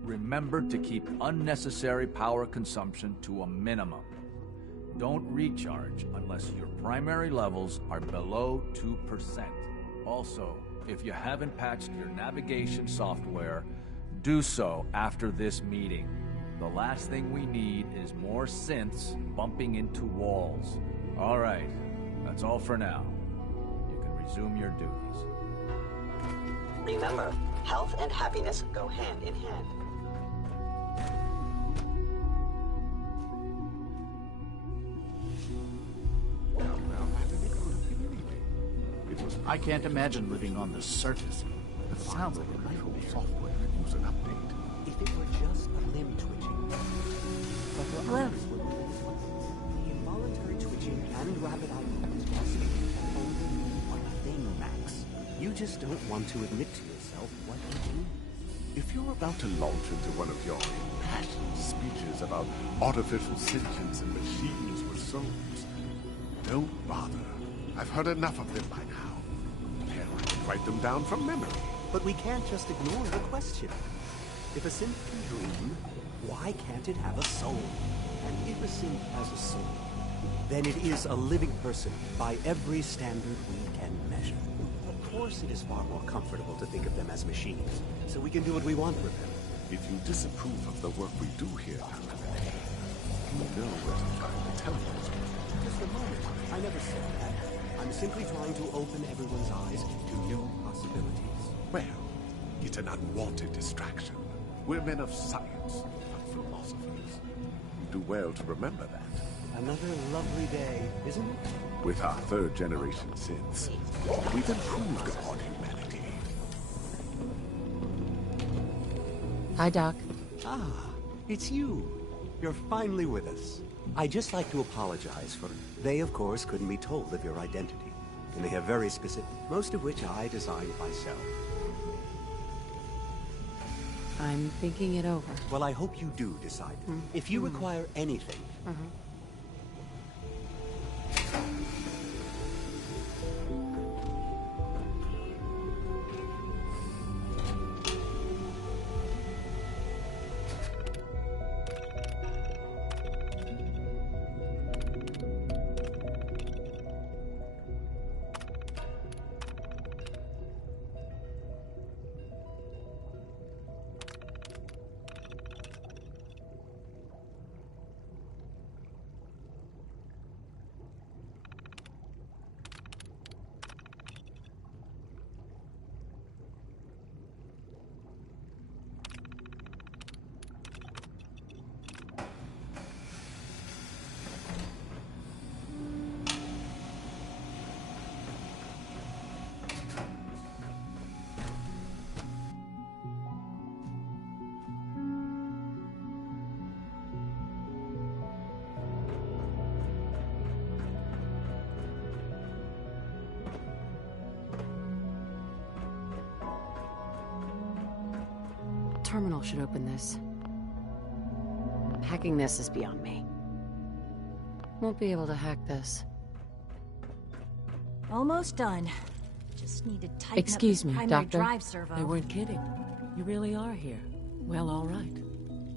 Remember to keep unnecessary power consumption to a minimum. Don't recharge unless your primary levels are below 2%. Also, if you haven't patched your navigation software, do so after this meeting. The last thing we need is more synths bumping into walls. All right, that's all for now. You can resume your duties. Remember, health and happiness go hand in hand. I can't imagine living on the surface. The files of the whole software use an update. If it were just a limb twitching. But for others, involuntary twitching and rapid eye movement can only mean one thing, Max. You just don't want to admit to yourself what it is. If you're about to launch into one of your impassioned speeches about artificial sentience and machines with souls, don't bother. I've heard enough of them by now. Hell, I can write them down from memory. But we can't just ignore the question. If a synth can dream, why can't it have a soul? And if a synth has a soul, then it is a living person by every standard we can measure. Of course it is far more comfortable to think of them as machines, so we can do what we want with them. If you disapprove of the work we do here, you know where to find the telephone. Just a moment. I never said that. I'm simply trying to open everyone's eyes to new possibilities. Well, it's an unwanted distraction. We're men of science, not philosophers. You do well to remember that. Another lovely day, isn't it? With our third-generation synths, we've improved upon humanity. Hi, Doc. Ah, it's you. You're finally with us. I'd just like to apologize for... They, of course, couldn't be told of your identity. And they have very specific... Most of which I designed myself. I'm thinking it over. Well, I hope you do decide. If you require anything... terminal should open this. Hacking this is beyond me. Won't be able to hack this. Almost done. Just need to tighten Excuse up me, this primary Doctor. drive servo. They weren't kidding. You really are here. Well, all right.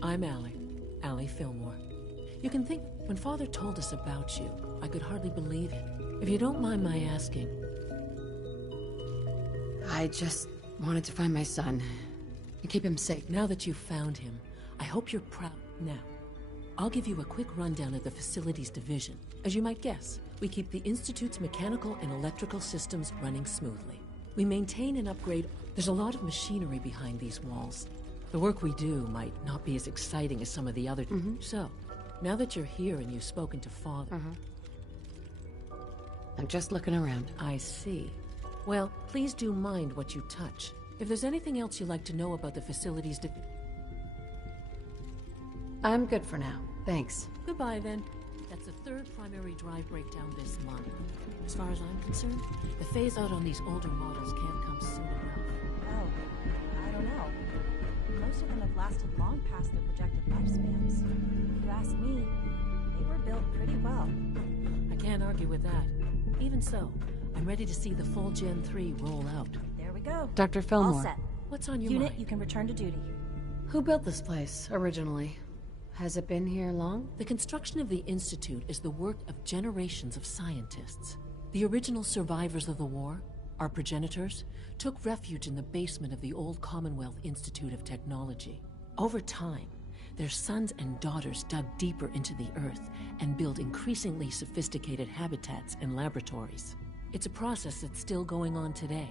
I'm Allie Fillmore. You can think, when Father told us about you, I could hardly believe it. If you don't mind my asking. I just wanted to find my son and keep him safe. Now that you've found him, I hope you're proud. Now, I'll give you a quick rundown of the facilities division. As you might guess, we keep the Institute's mechanical and electrical systems running smoothly. We maintain and upgrade. There's a lot of machinery behind these walls. The work we do might not be as exciting as some of the other. So, now that you're here and you've spoken to Father... I'm just looking around. I see. Well, please do mind what you touch. If there's anything else you'd like to know about the facilities I'm good for now. Thanks. Goodbye, then. That's the third primary drive breakdown this month. As far as I'm concerned, the phase-out on these older models can't come soon enough. Oh, I don't know. Most of them have lasted long past their projected lifespans. If you ask me, they were built pretty well. I can't argue with that. Even so, I'm ready to see the full Gen 3 roll out. There we go. Dr. Fillmore. All set. What's on your Unit, mind? you can return to duty. Who built this place, originally? Has it been here long? The construction of the Institute is the work of generations of scientists. The original survivors of the war, our progenitors, took refuge in the basement of the old Commonwealth Institute of Technology. Over time, their sons and daughters dug deeper into the earth and built increasingly sophisticated habitats and laboratories. It's a process that's still going on today.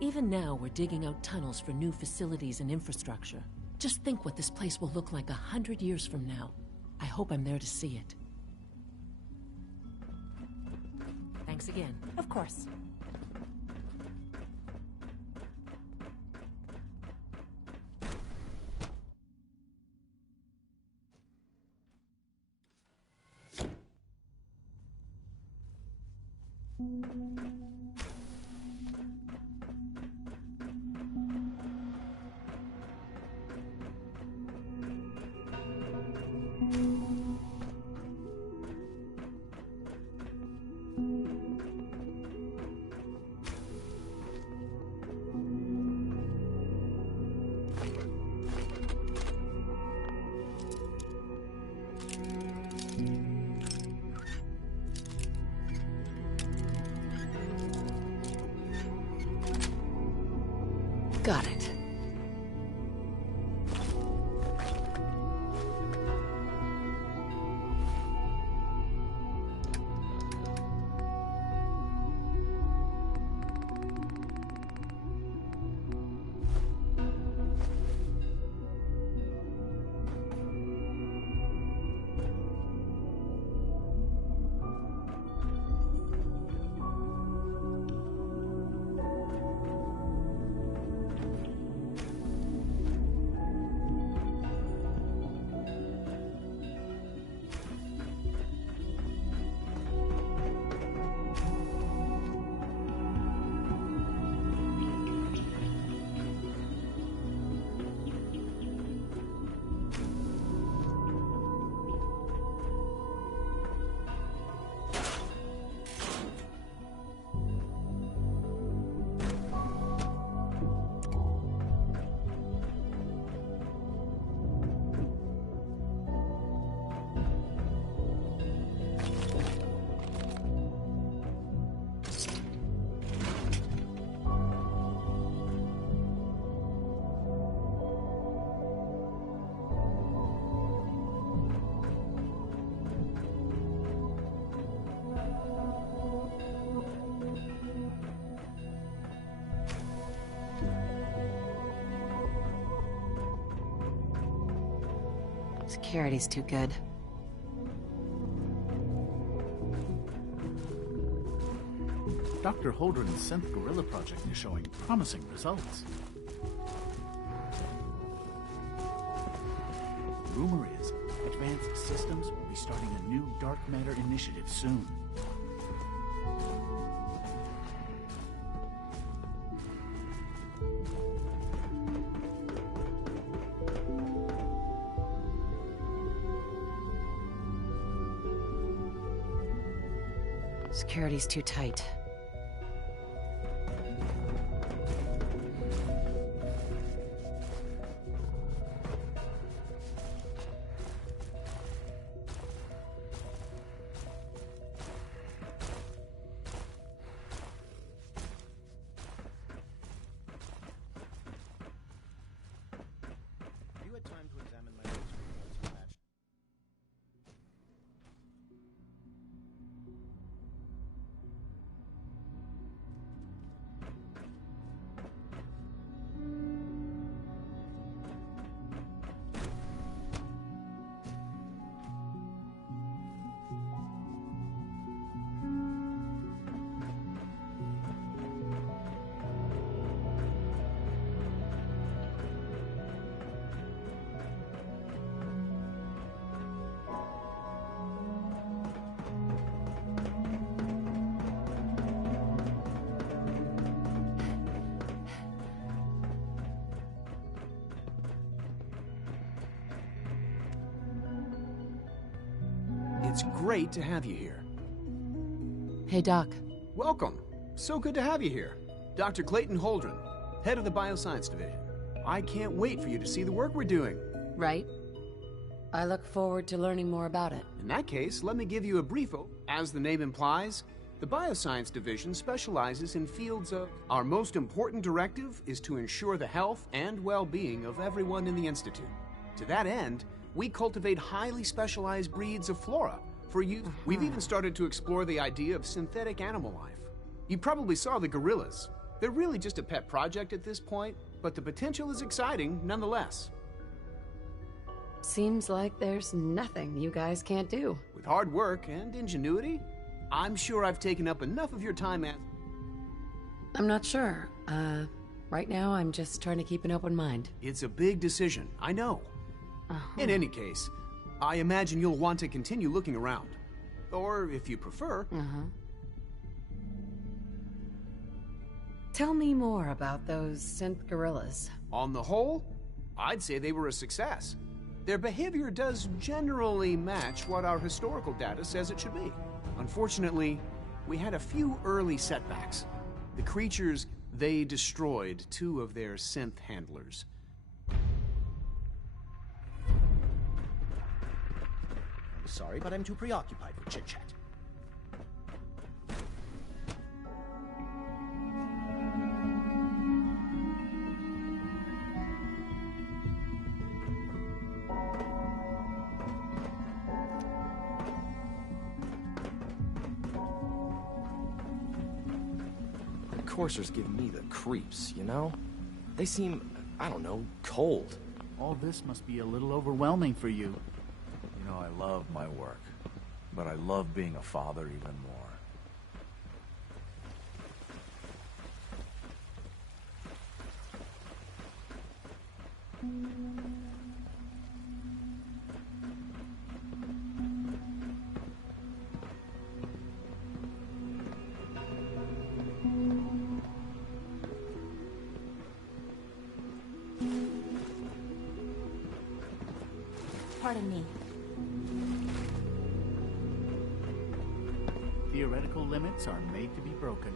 Even now, we're digging out tunnels for new facilities and infrastructure. Just think what this place will look like 100 years from now. I hope I'm there to see it. Thanks again. Of course. Got it. Security's too good. Dr. Holdren's synth gorilla project is showing promising results. Rumor is, Advanced Systems will be starting a new dark matter initiative soon. Security's too tight. You had time to examine my notes reports and match. It's great to have you here. Hey, Doc. Welcome. So good to have you here. Dr. Clayton Holdren, head of the Bioscience Division. I can't wait for you to see the work we're doing. Right. I look forward to learning more about it. In that case, let me give you a brief As the name implies, the Bioscience Division specializes in fields of... Our most important directive is to ensure the health and well-being of everyone in the Institute. To that end, we cultivate highly specialized breeds of flora for use. We've even started to explore the idea of synthetic animal life. You probably saw the gorillas. They're really just a pet project at this point, but the potential is exciting nonetheless. Seems like there's nothing you guys can't do. With hard work and ingenuity, I'm sure I've taken up enough of your time and... I'm not sure. Right now I'm just trying to keep an open mind. It's a big decision, I know. In any case, I imagine you'll want to continue looking around. Or, if you prefer... Tell me more about those synth gorillas. On the whole, I'd say they were a success. Their behavior does generally match what our historical data says it should be. Unfortunately, we had a few early setbacks. The creatures, they destroyed 2 of their synth handlers. Sorry, but I'm too preoccupied for chit-chat. The coursers give me the creeps, you know? They seem, I don't know, cold. All this must be a little overwhelming for you. You know, I love my work, but I love being a father even more. Pardon me. Theoretical limits are made to be broken.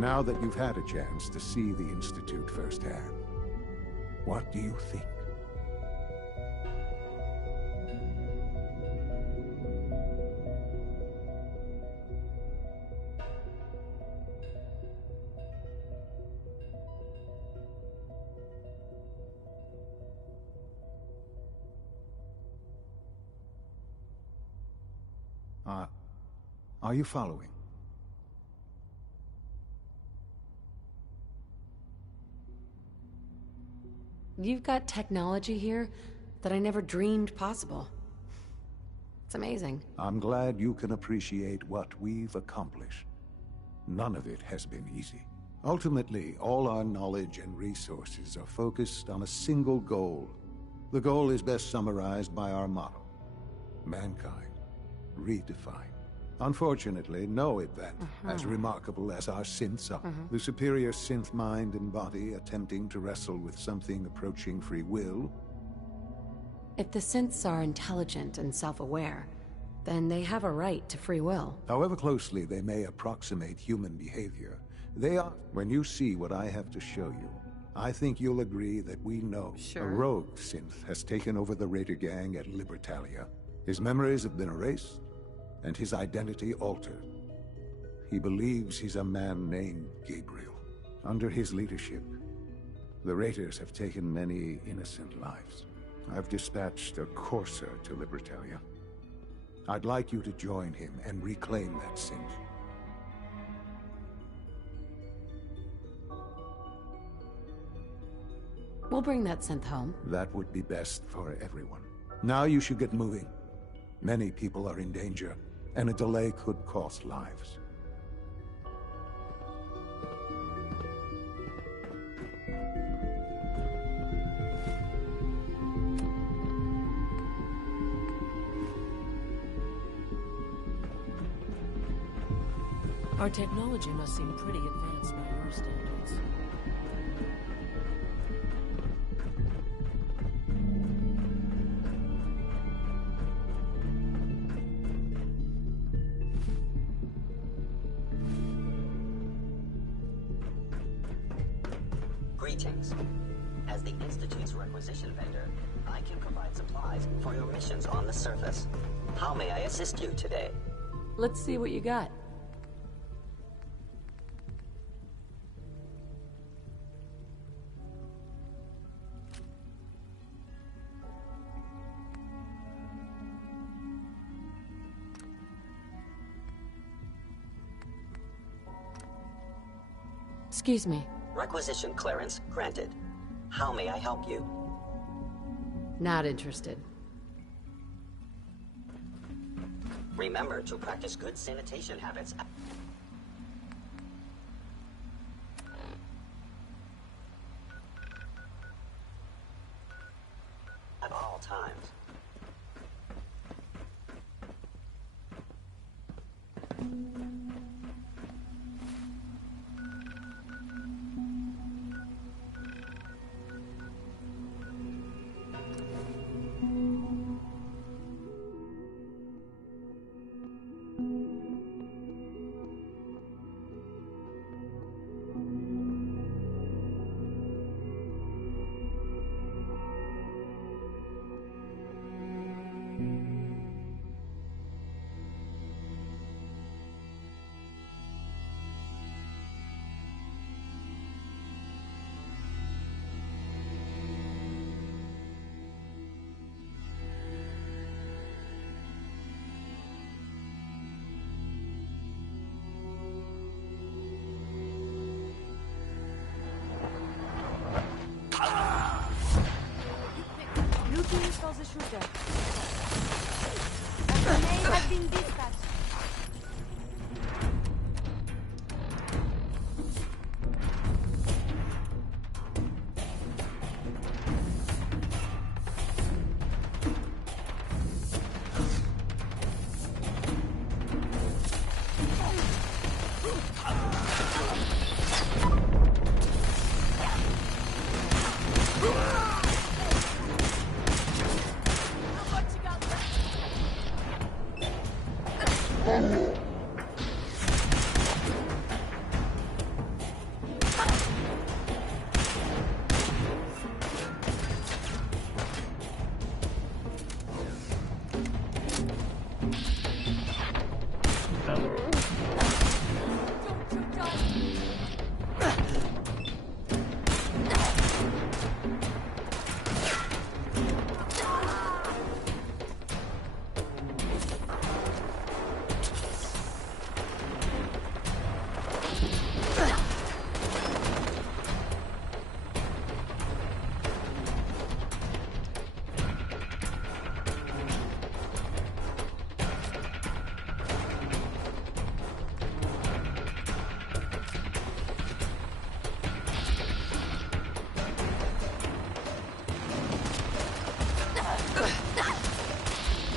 Now that you've had a chance to see the Institute firsthand, what do you think? Are you following? You've got technology here that I never dreamed possible. It's amazing. I'm glad you can appreciate what we've accomplished. None of it has been easy. Ultimately, all our knowledge and resources are focused on a single goal. The goal is best summarized by our motto: mankind redefined. Unfortunately, no event as remarkable as our synths are. The superior synth mind and body attempting to wrestle with something approaching free will. If the synths are intelligent and self-aware, then they have a right to free will. However closely they may approximate human behavior, they are... When you see what I have to show you, I think you'll agree that we know a rogue synth has taken over the Raider gang at Libertalia. His memories have been erased, and his identity altered. He believes he's a man named Gabriel. Under his leadership, the Raiders have taken many innocent lives. I've dispatched a courser to Libertalia. I'd like you to join him and reclaim that synth. We'll bring that synth home. That would be best for everyone. Now you should get moving. Many people are in danger, and a delay could cost lives. Our technology must seem pretty advanced by your standards. Greetings. As the Institute's requisition vendor, I can provide supplies for your missions on the surface. How may I assist you today? Let's see what you got. Excuse me. Requisition clearance granted. How may I help you? Not interested. Remember to practice good sanitation habits at all times. Installs a shooter. A grenade has been dispatched.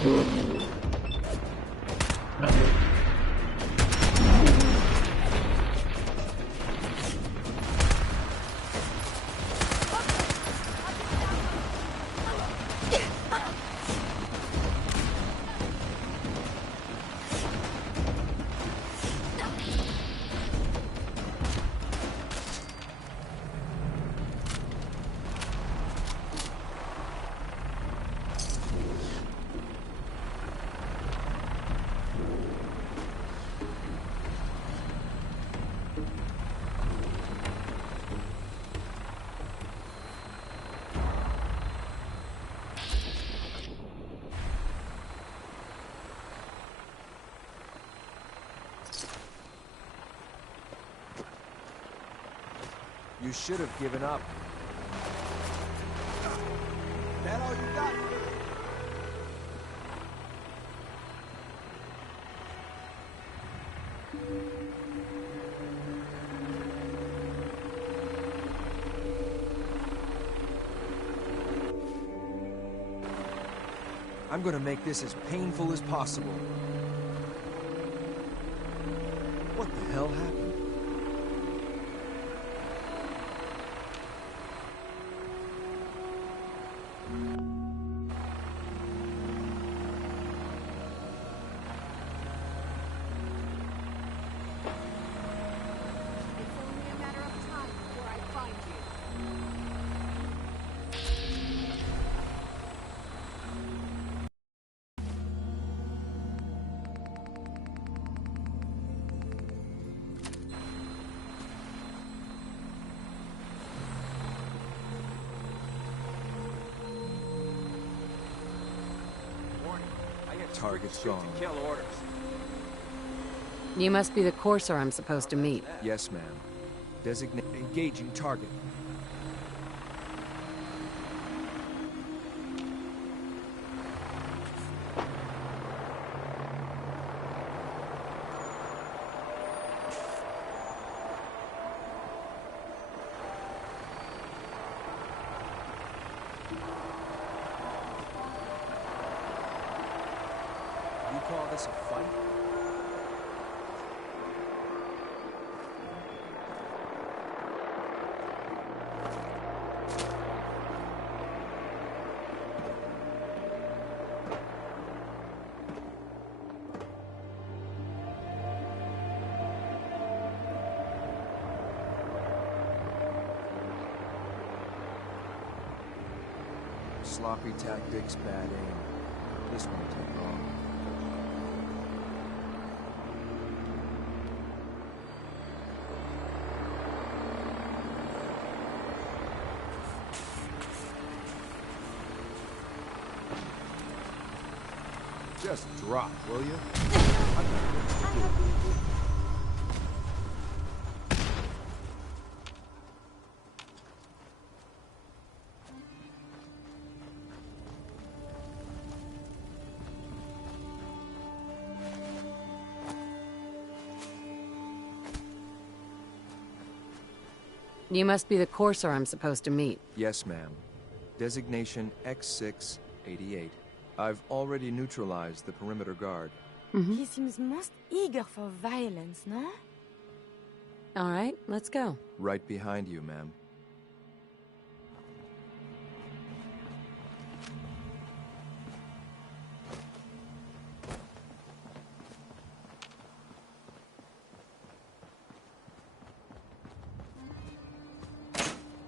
You should have given up. That all you got? I'm gonna make this as painful as possible. What the hell happened? Target's gone. Kill orders. You must be the courser I'm supposed to meet. Yes, ma'am. Designate engaging target. You call this a fight? Sloppy tactics, bad aim. This won't take long. Just drop, will you? I've got things to do. You must be the courser I'm supposed to meet. Yes, ma'am. Designation X688. I've already neutralized the perimeter guard. He seems most eager for violence, no? All right, let's go. Right behind you, ma'am.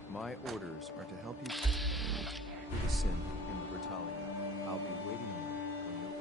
My orders are to help you with the sin in the battalion. I'll be waiting there when you're...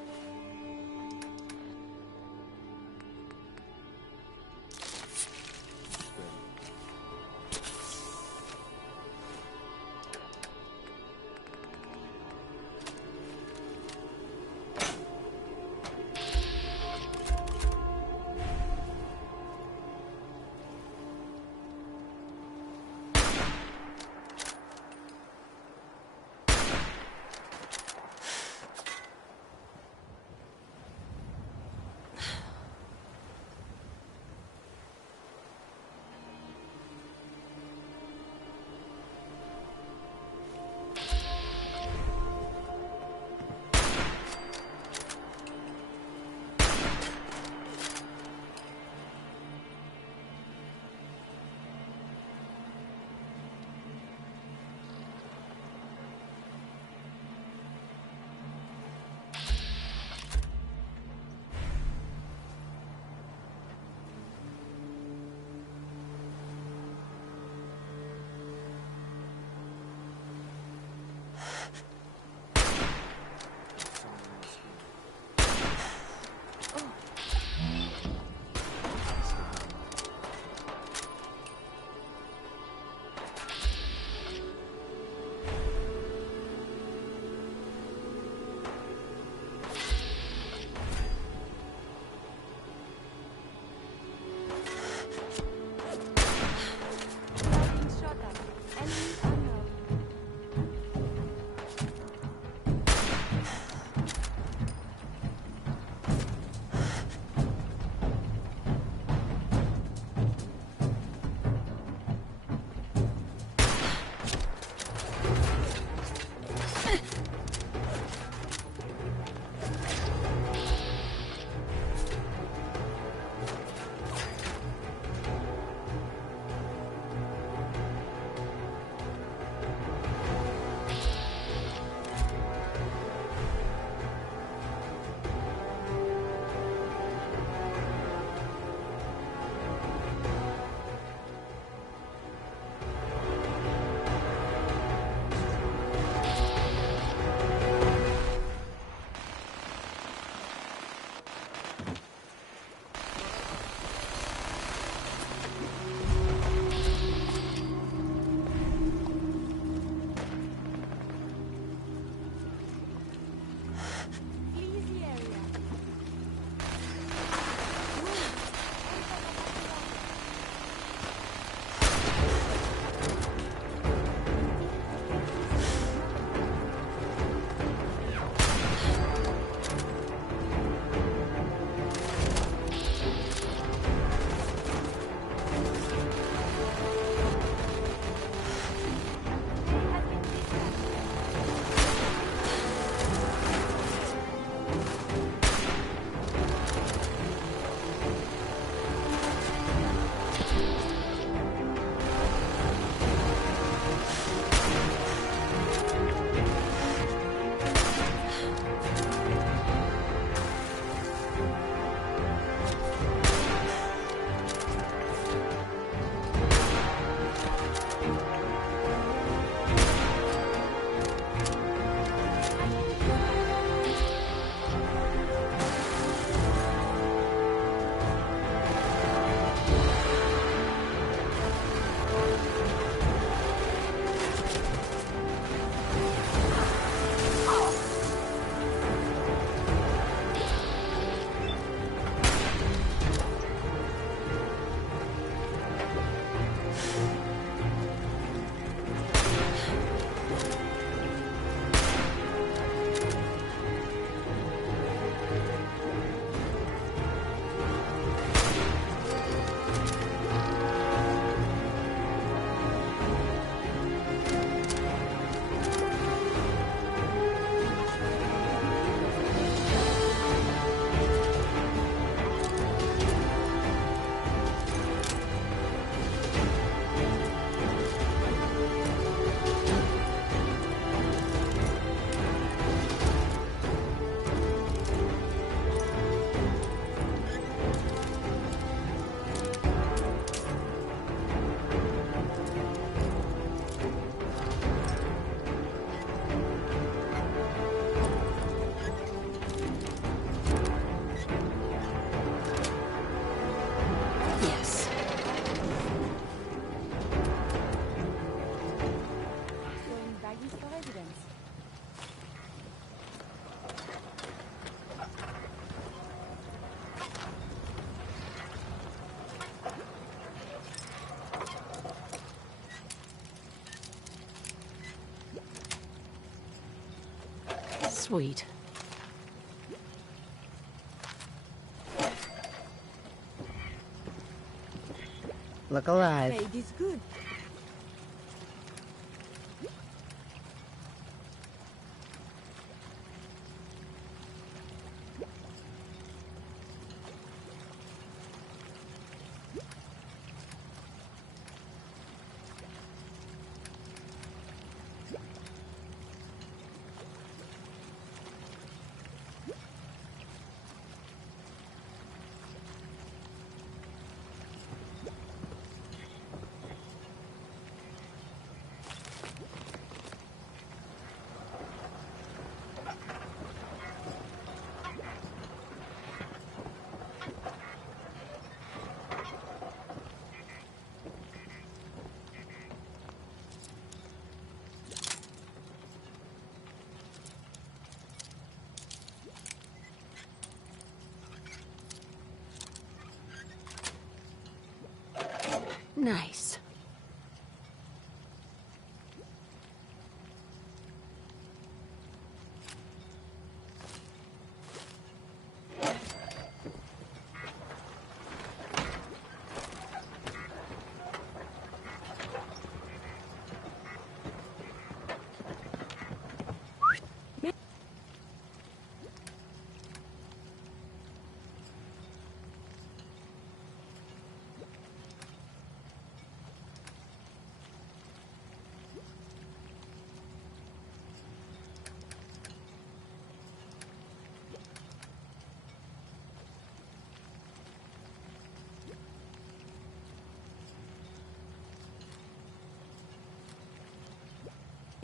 Sweet. Look alive. Made is good. Nice.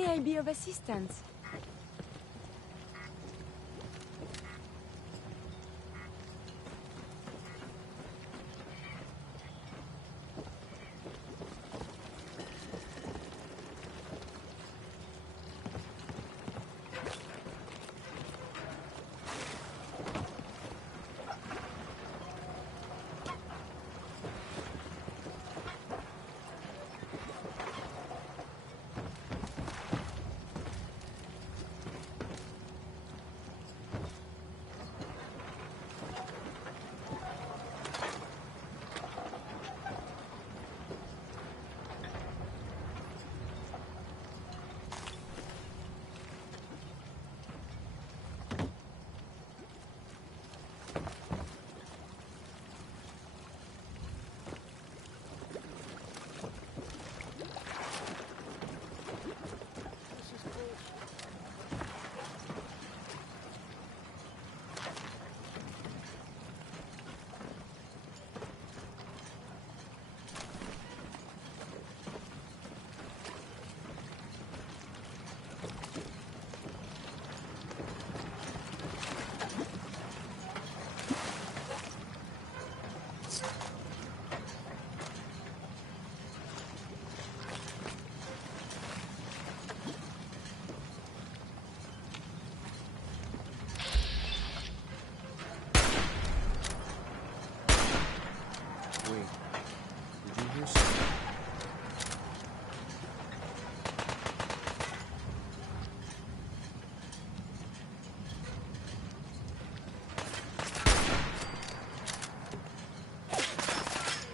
May I be of assistance?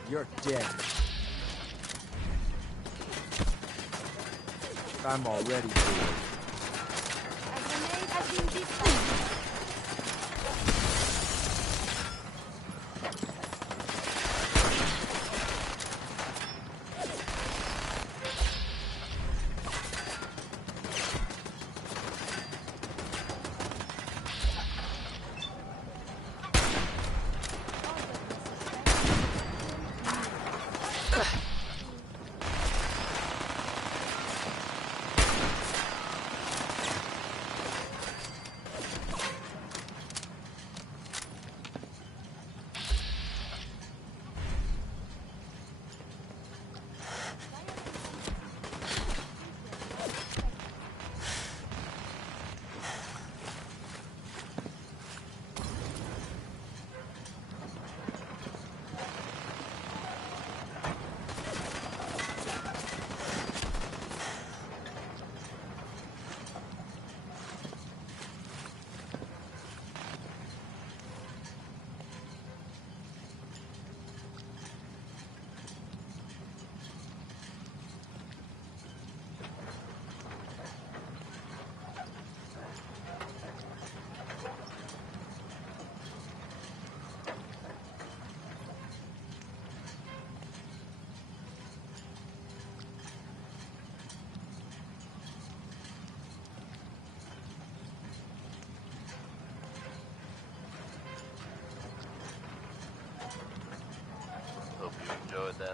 You're dead. I'm already dead.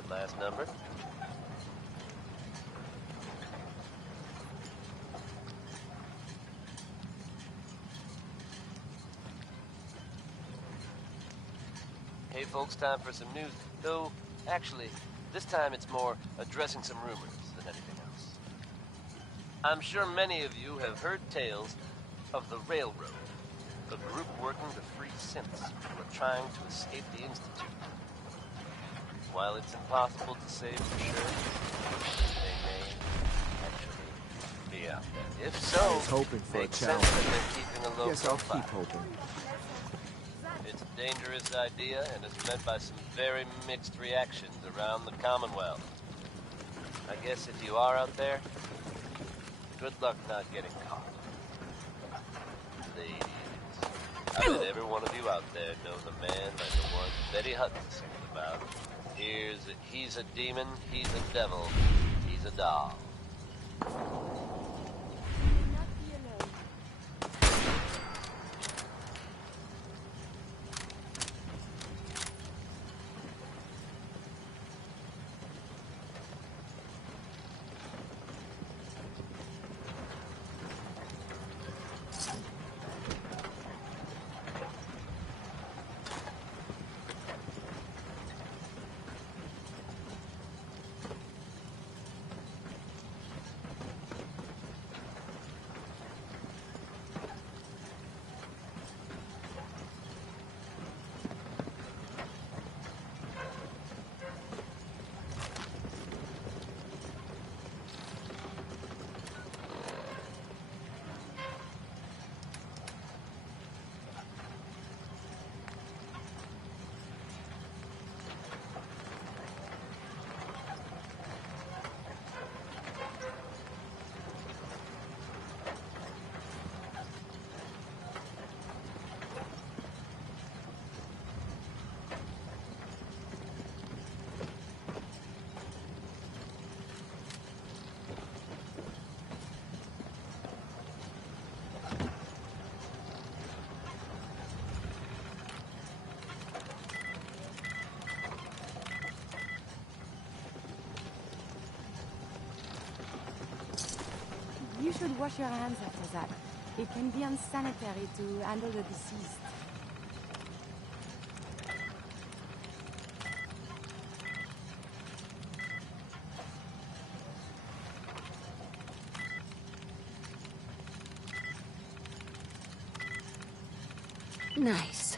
that last number. Hey folks, time for some news. Though, actually, this time it's more addressing some rumors than anything else. I'm sure many of you have heard tales of the Railroad, a group working to free synths who are trying to escape the Institute. While it's impossible to say for sure, they may actually be out there. If so, I was hoping for a makes challenge. sense that they're keeping a low Guess I'll profile. keep hoping. It's a dangerous idea and is met by some very mixed reactions around the Commonwealth. I guess if you are out there, good luck not getting caught. Ladies, I bet every one of you out there know the man like the one Betty Hutton sings about. He's a demon, he's a devil, he's a doll. You should wash your hands after that. It can be unsanitary to handle the deceased. Nice.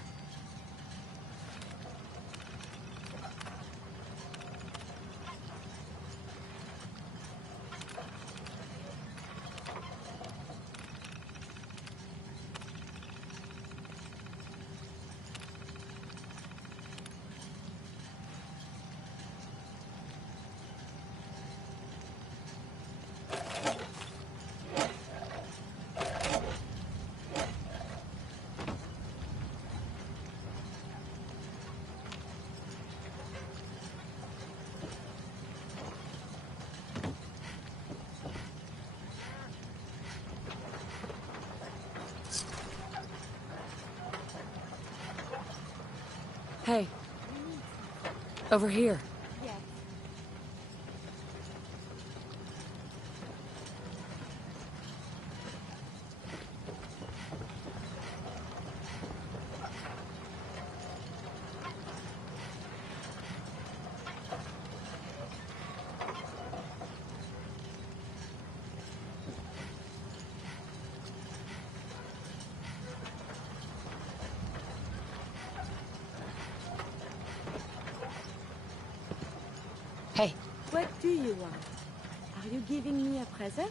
Hey. Over here. Yes. Hey. What do you want? Are you giving me a present?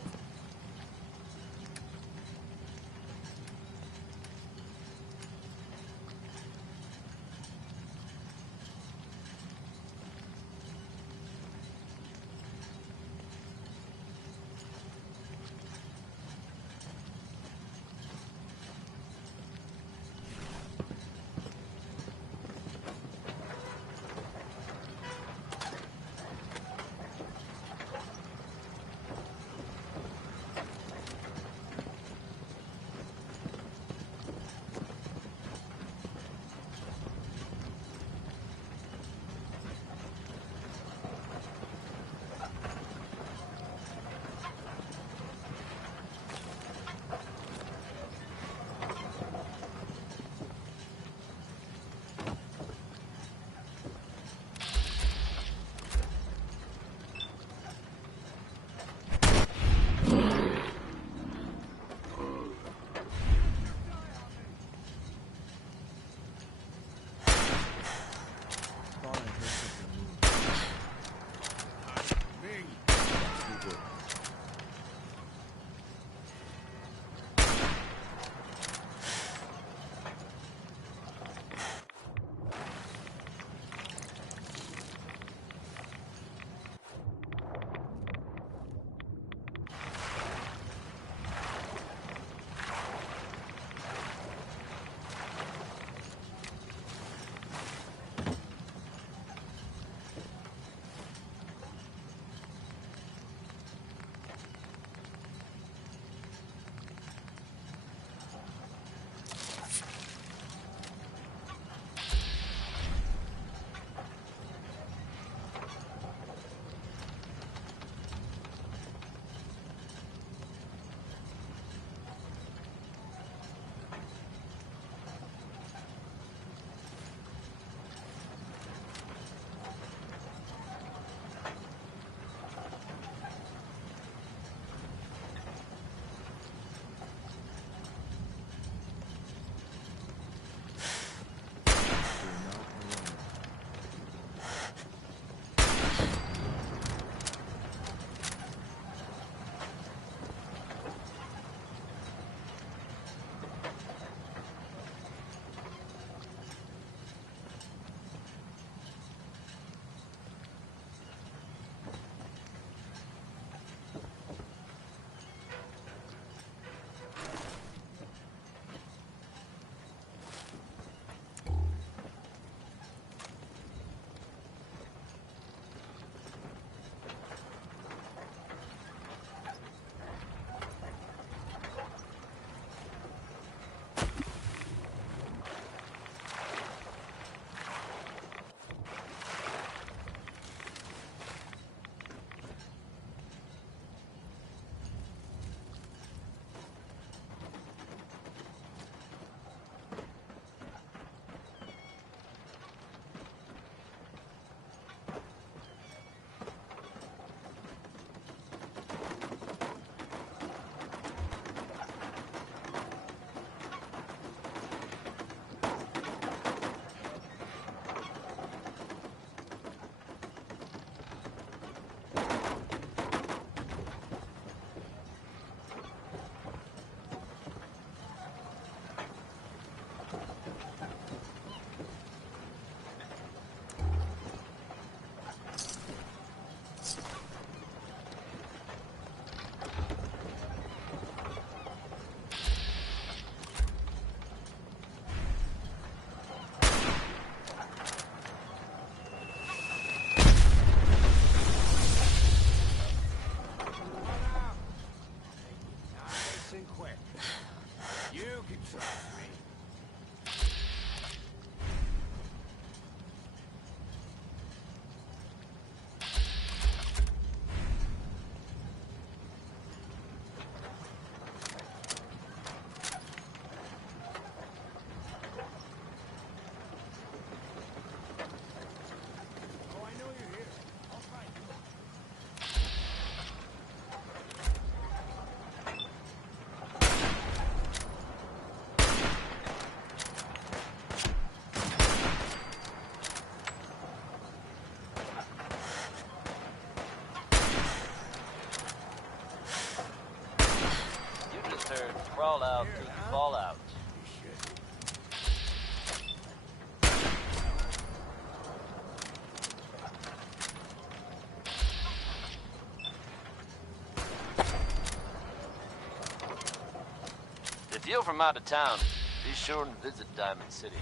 from out of town, be sure and visit Diamond City.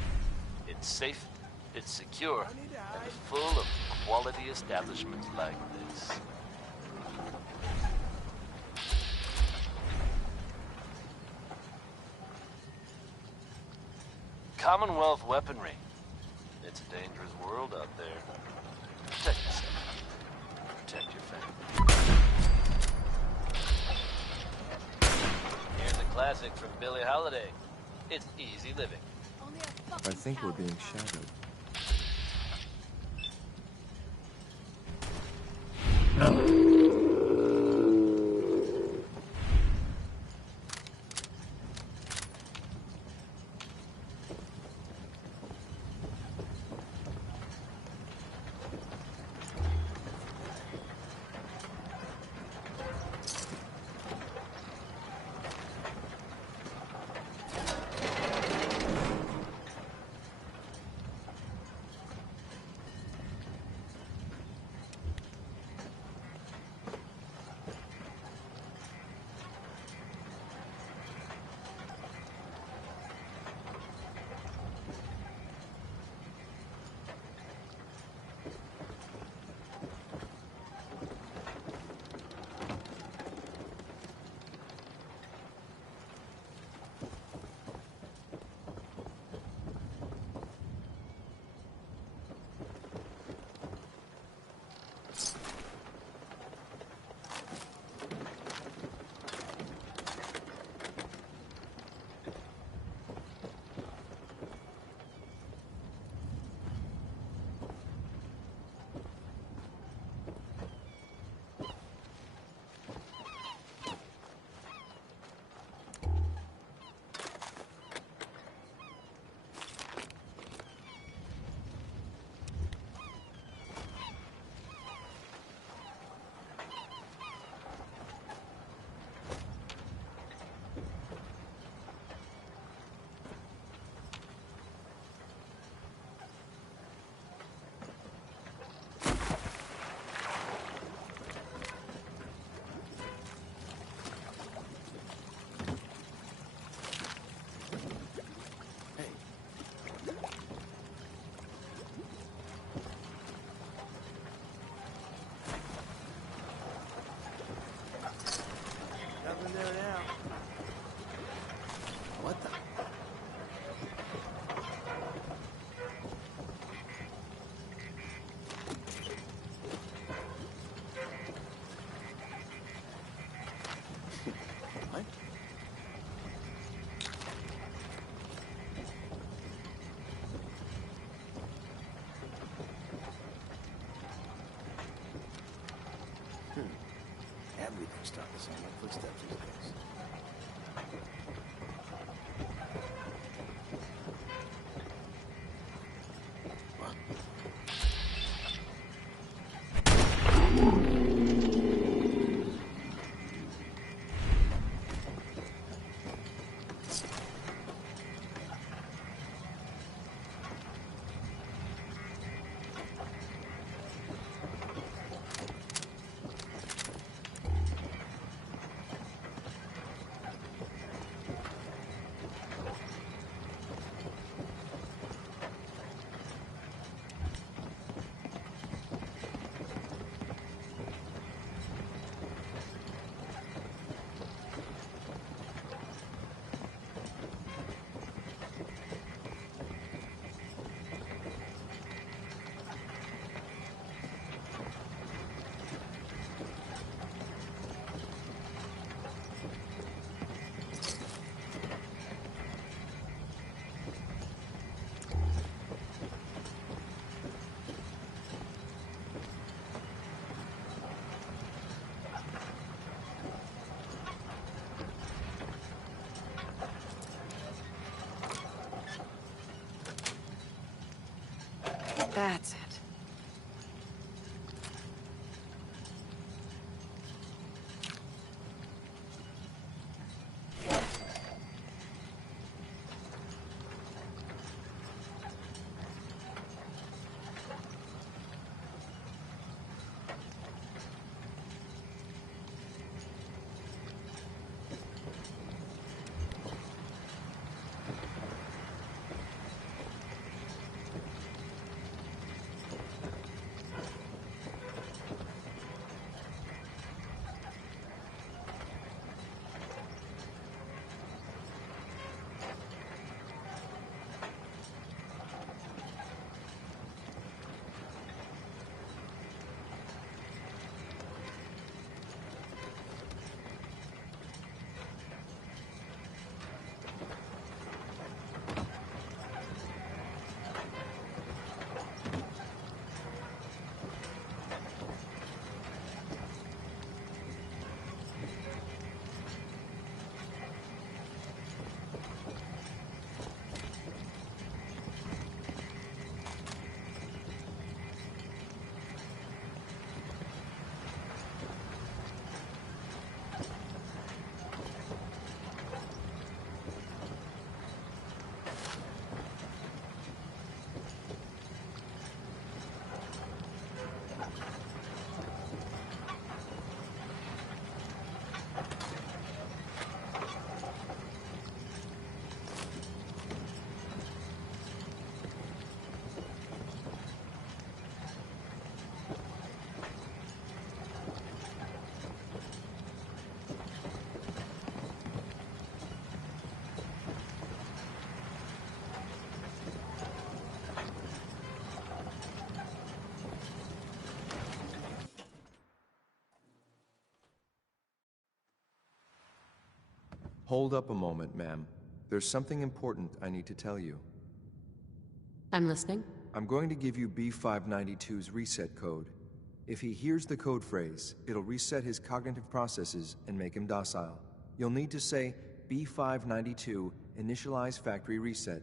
It's safe, it's secure, and full of quality establishments like this. Commonwealth weaponry. It's a dangerous world out there. Protect yourself. Protect your family. Here's a classic from Billie Holiday. It's easy living. I think we're being shadowed. Everything's starting to sound like footsteps these days. That's it. Hold up a moment, ma'am. There's something important I need to tell you. I'm listening. I'm going to give you B592's reset code. If he hears the code phrase, it'll reset his cognitive processes and make him docile. You'll need to say B592 initialize factory reset,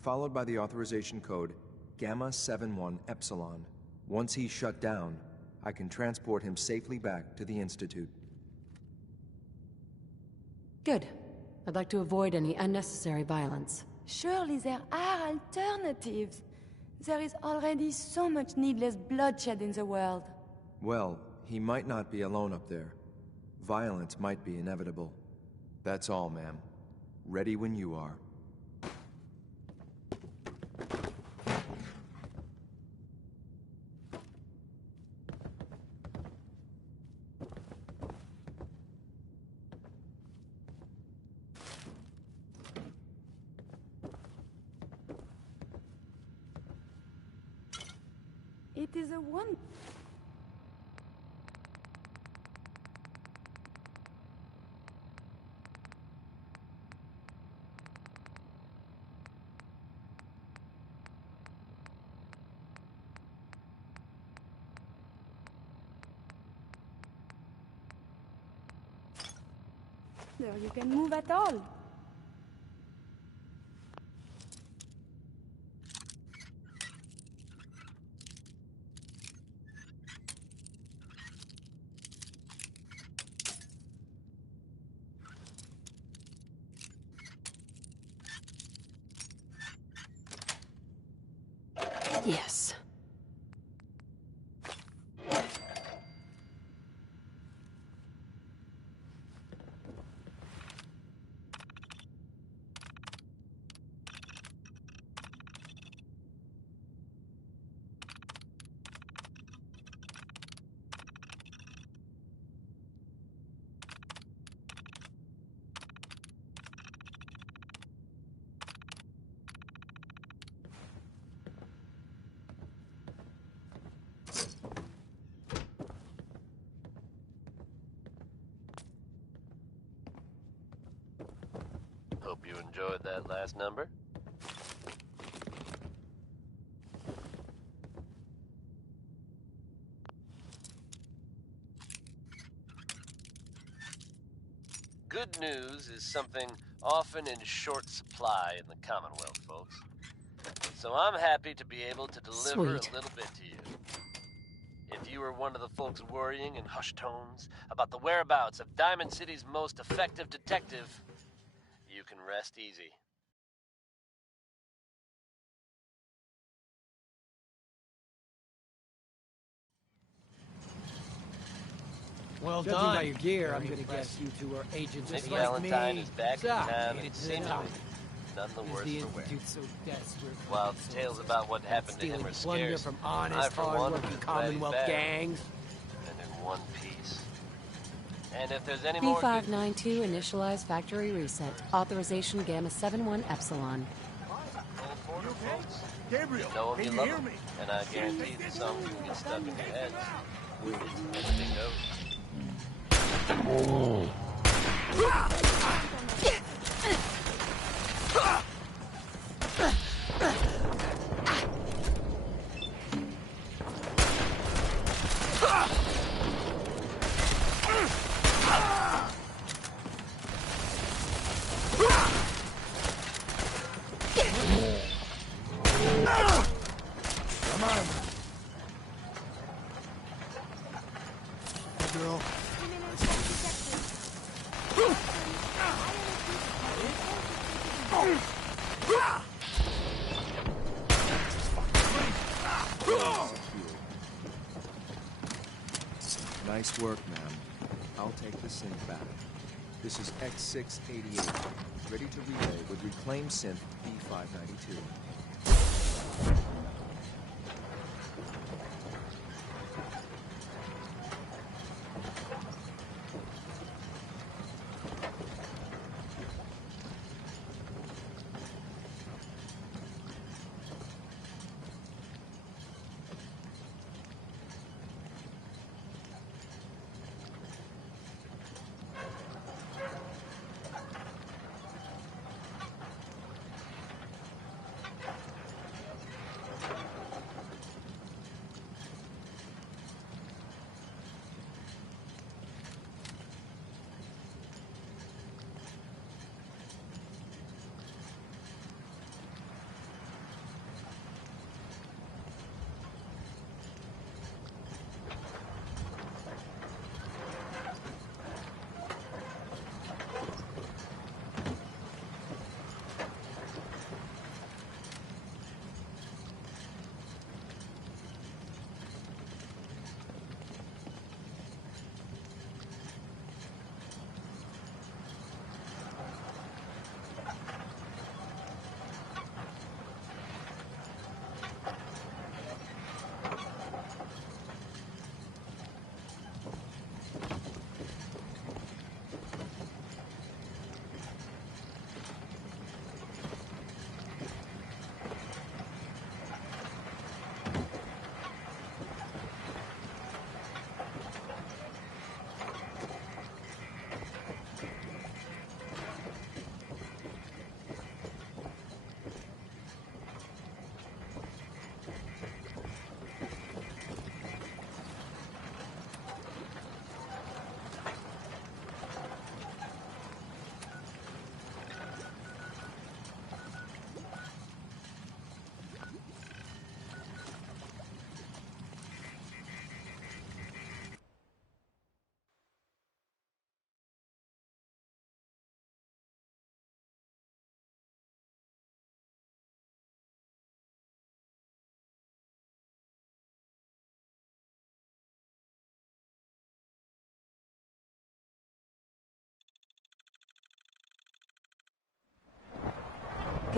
followed by the authorization code Gamma 71 Epsilon. Once he's shut down, I can transport him safely back to the Institute. Good. I'd like to avoid any unnecessary violence. Surely there are alternatives. There is already so much needless bloodshed in the world. Well, he might not be alone up there. Violence might be inevitable. That's all, ma'am. Ready when you are. It is a one. There you can move at all. Yes. Hope you enjoyed that last number. Good news is something often in short supply in the Commonwealth, folks. So I'm happy to be able to deliver Sweet. a little bit to you. If you were one of the folks worrying in hushed tones about the whereabouts of Diamond City's most effective detective, you can rest easy. Well Judging done. by your gear, I'm Very gonna guess impressive. you two are agents Nick just like Valentine me. is back in town and seemingly none the Is worse the for wear. Institute so desperate? While the tales about what happened to him are Stealing plunder scarce, from I, honest, for one, am hard-working glad he's Commonwealth back gangs. and in one piece. And if there's any more B592 initialize factory reset. Authorization Gamma 71 Epsilon. Gabriel, know him, you love him, and I guarantee the songs will get stuck in your heads. It's anything goes. Come on. Hey, girl. Nice work, ma'am. I'll take the synth back. This is X688, ready to relay with reclaimed synth B592.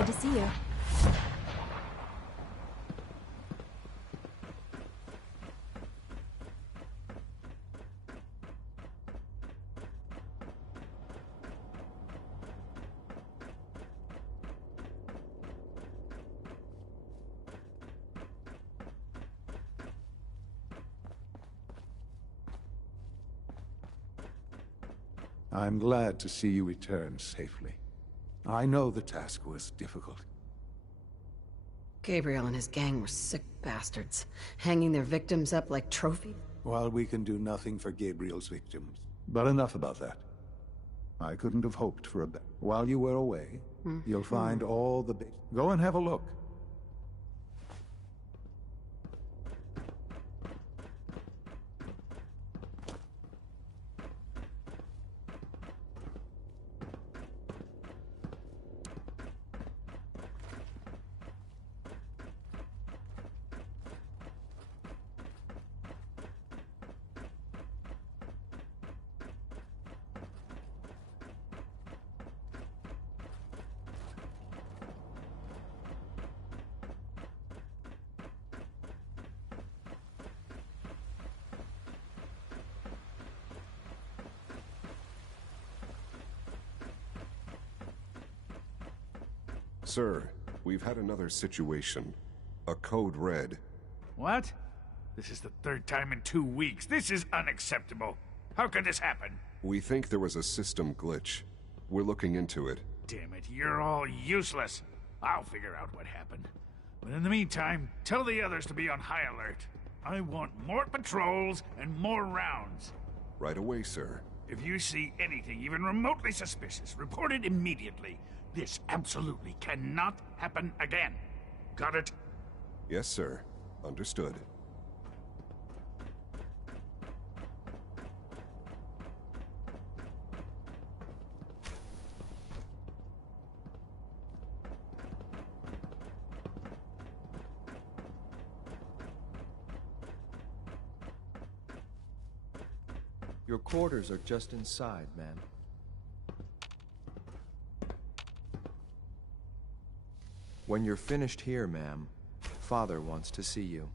Good to see you. I'm glad to see you return safely. I know the task was difficult. Gabriel and his gang were sick bastards, hanging their victims up like trophies. While we can do nothing for Gabriel's victims. But enough about that. I couldn't have hoped for a better. While you were away, you'll find all the... Go and have a look. Sir, we've had another situation. A code red. What? This is the third time in 2 weeks. This is unacceptable. How could this happen? We think there was a system glitch. We're looking into it. Damn it, you're all useless. I'll figure out what happened. But in the meantime, tell the others to be on high alert. I want more patrols and more rounds. Right away, sir. If you see anything even remotely suspicious, report it immediately. This absolutely cannot happen again. Got it? Yes, sir. Understood. Your quarters are just inside, ma'am. When you're finished here, ma'am, Father wants to see you.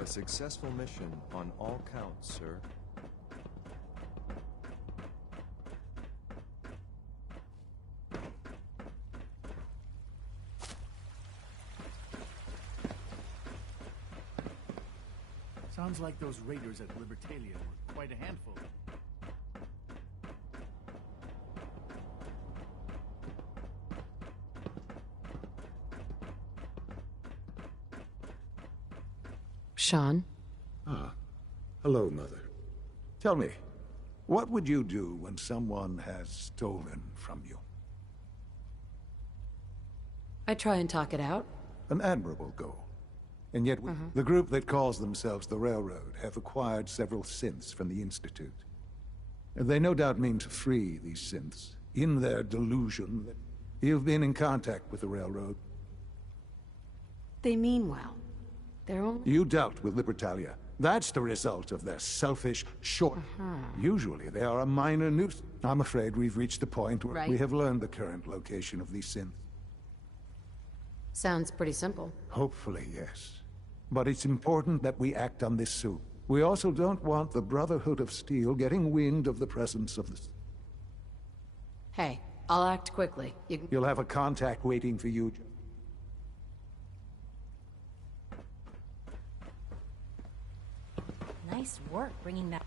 A successful mission on all counts, sir. Sounds like those raiders at Libertalia were quite a handful. Sean? Ah. Hello, Mother. Tell me, what would you do when someone has stolen from you? I try and talk it out. An admirable goal. And yet, the group that calls themselves the Railroad have acquired several synths from the Institute. They no doubt mean to free these synths, in their delusion that you've been in contact with the Railroad. They mean well. They're only... You dealt with Libertalia. That's the result of their selfish, short... Usually they are a minor nuisance. I'm afraid we've reached the point where we have learned the current location of these synths. Sounds pretty simple. Hopefully, yes. But it's important that we act on this soon. We also don't want the Brotherhood of Steel getting wind of the presence of the... Hey, I'll act quickly. You'll have a contact waiting for you. Nice work bringing that...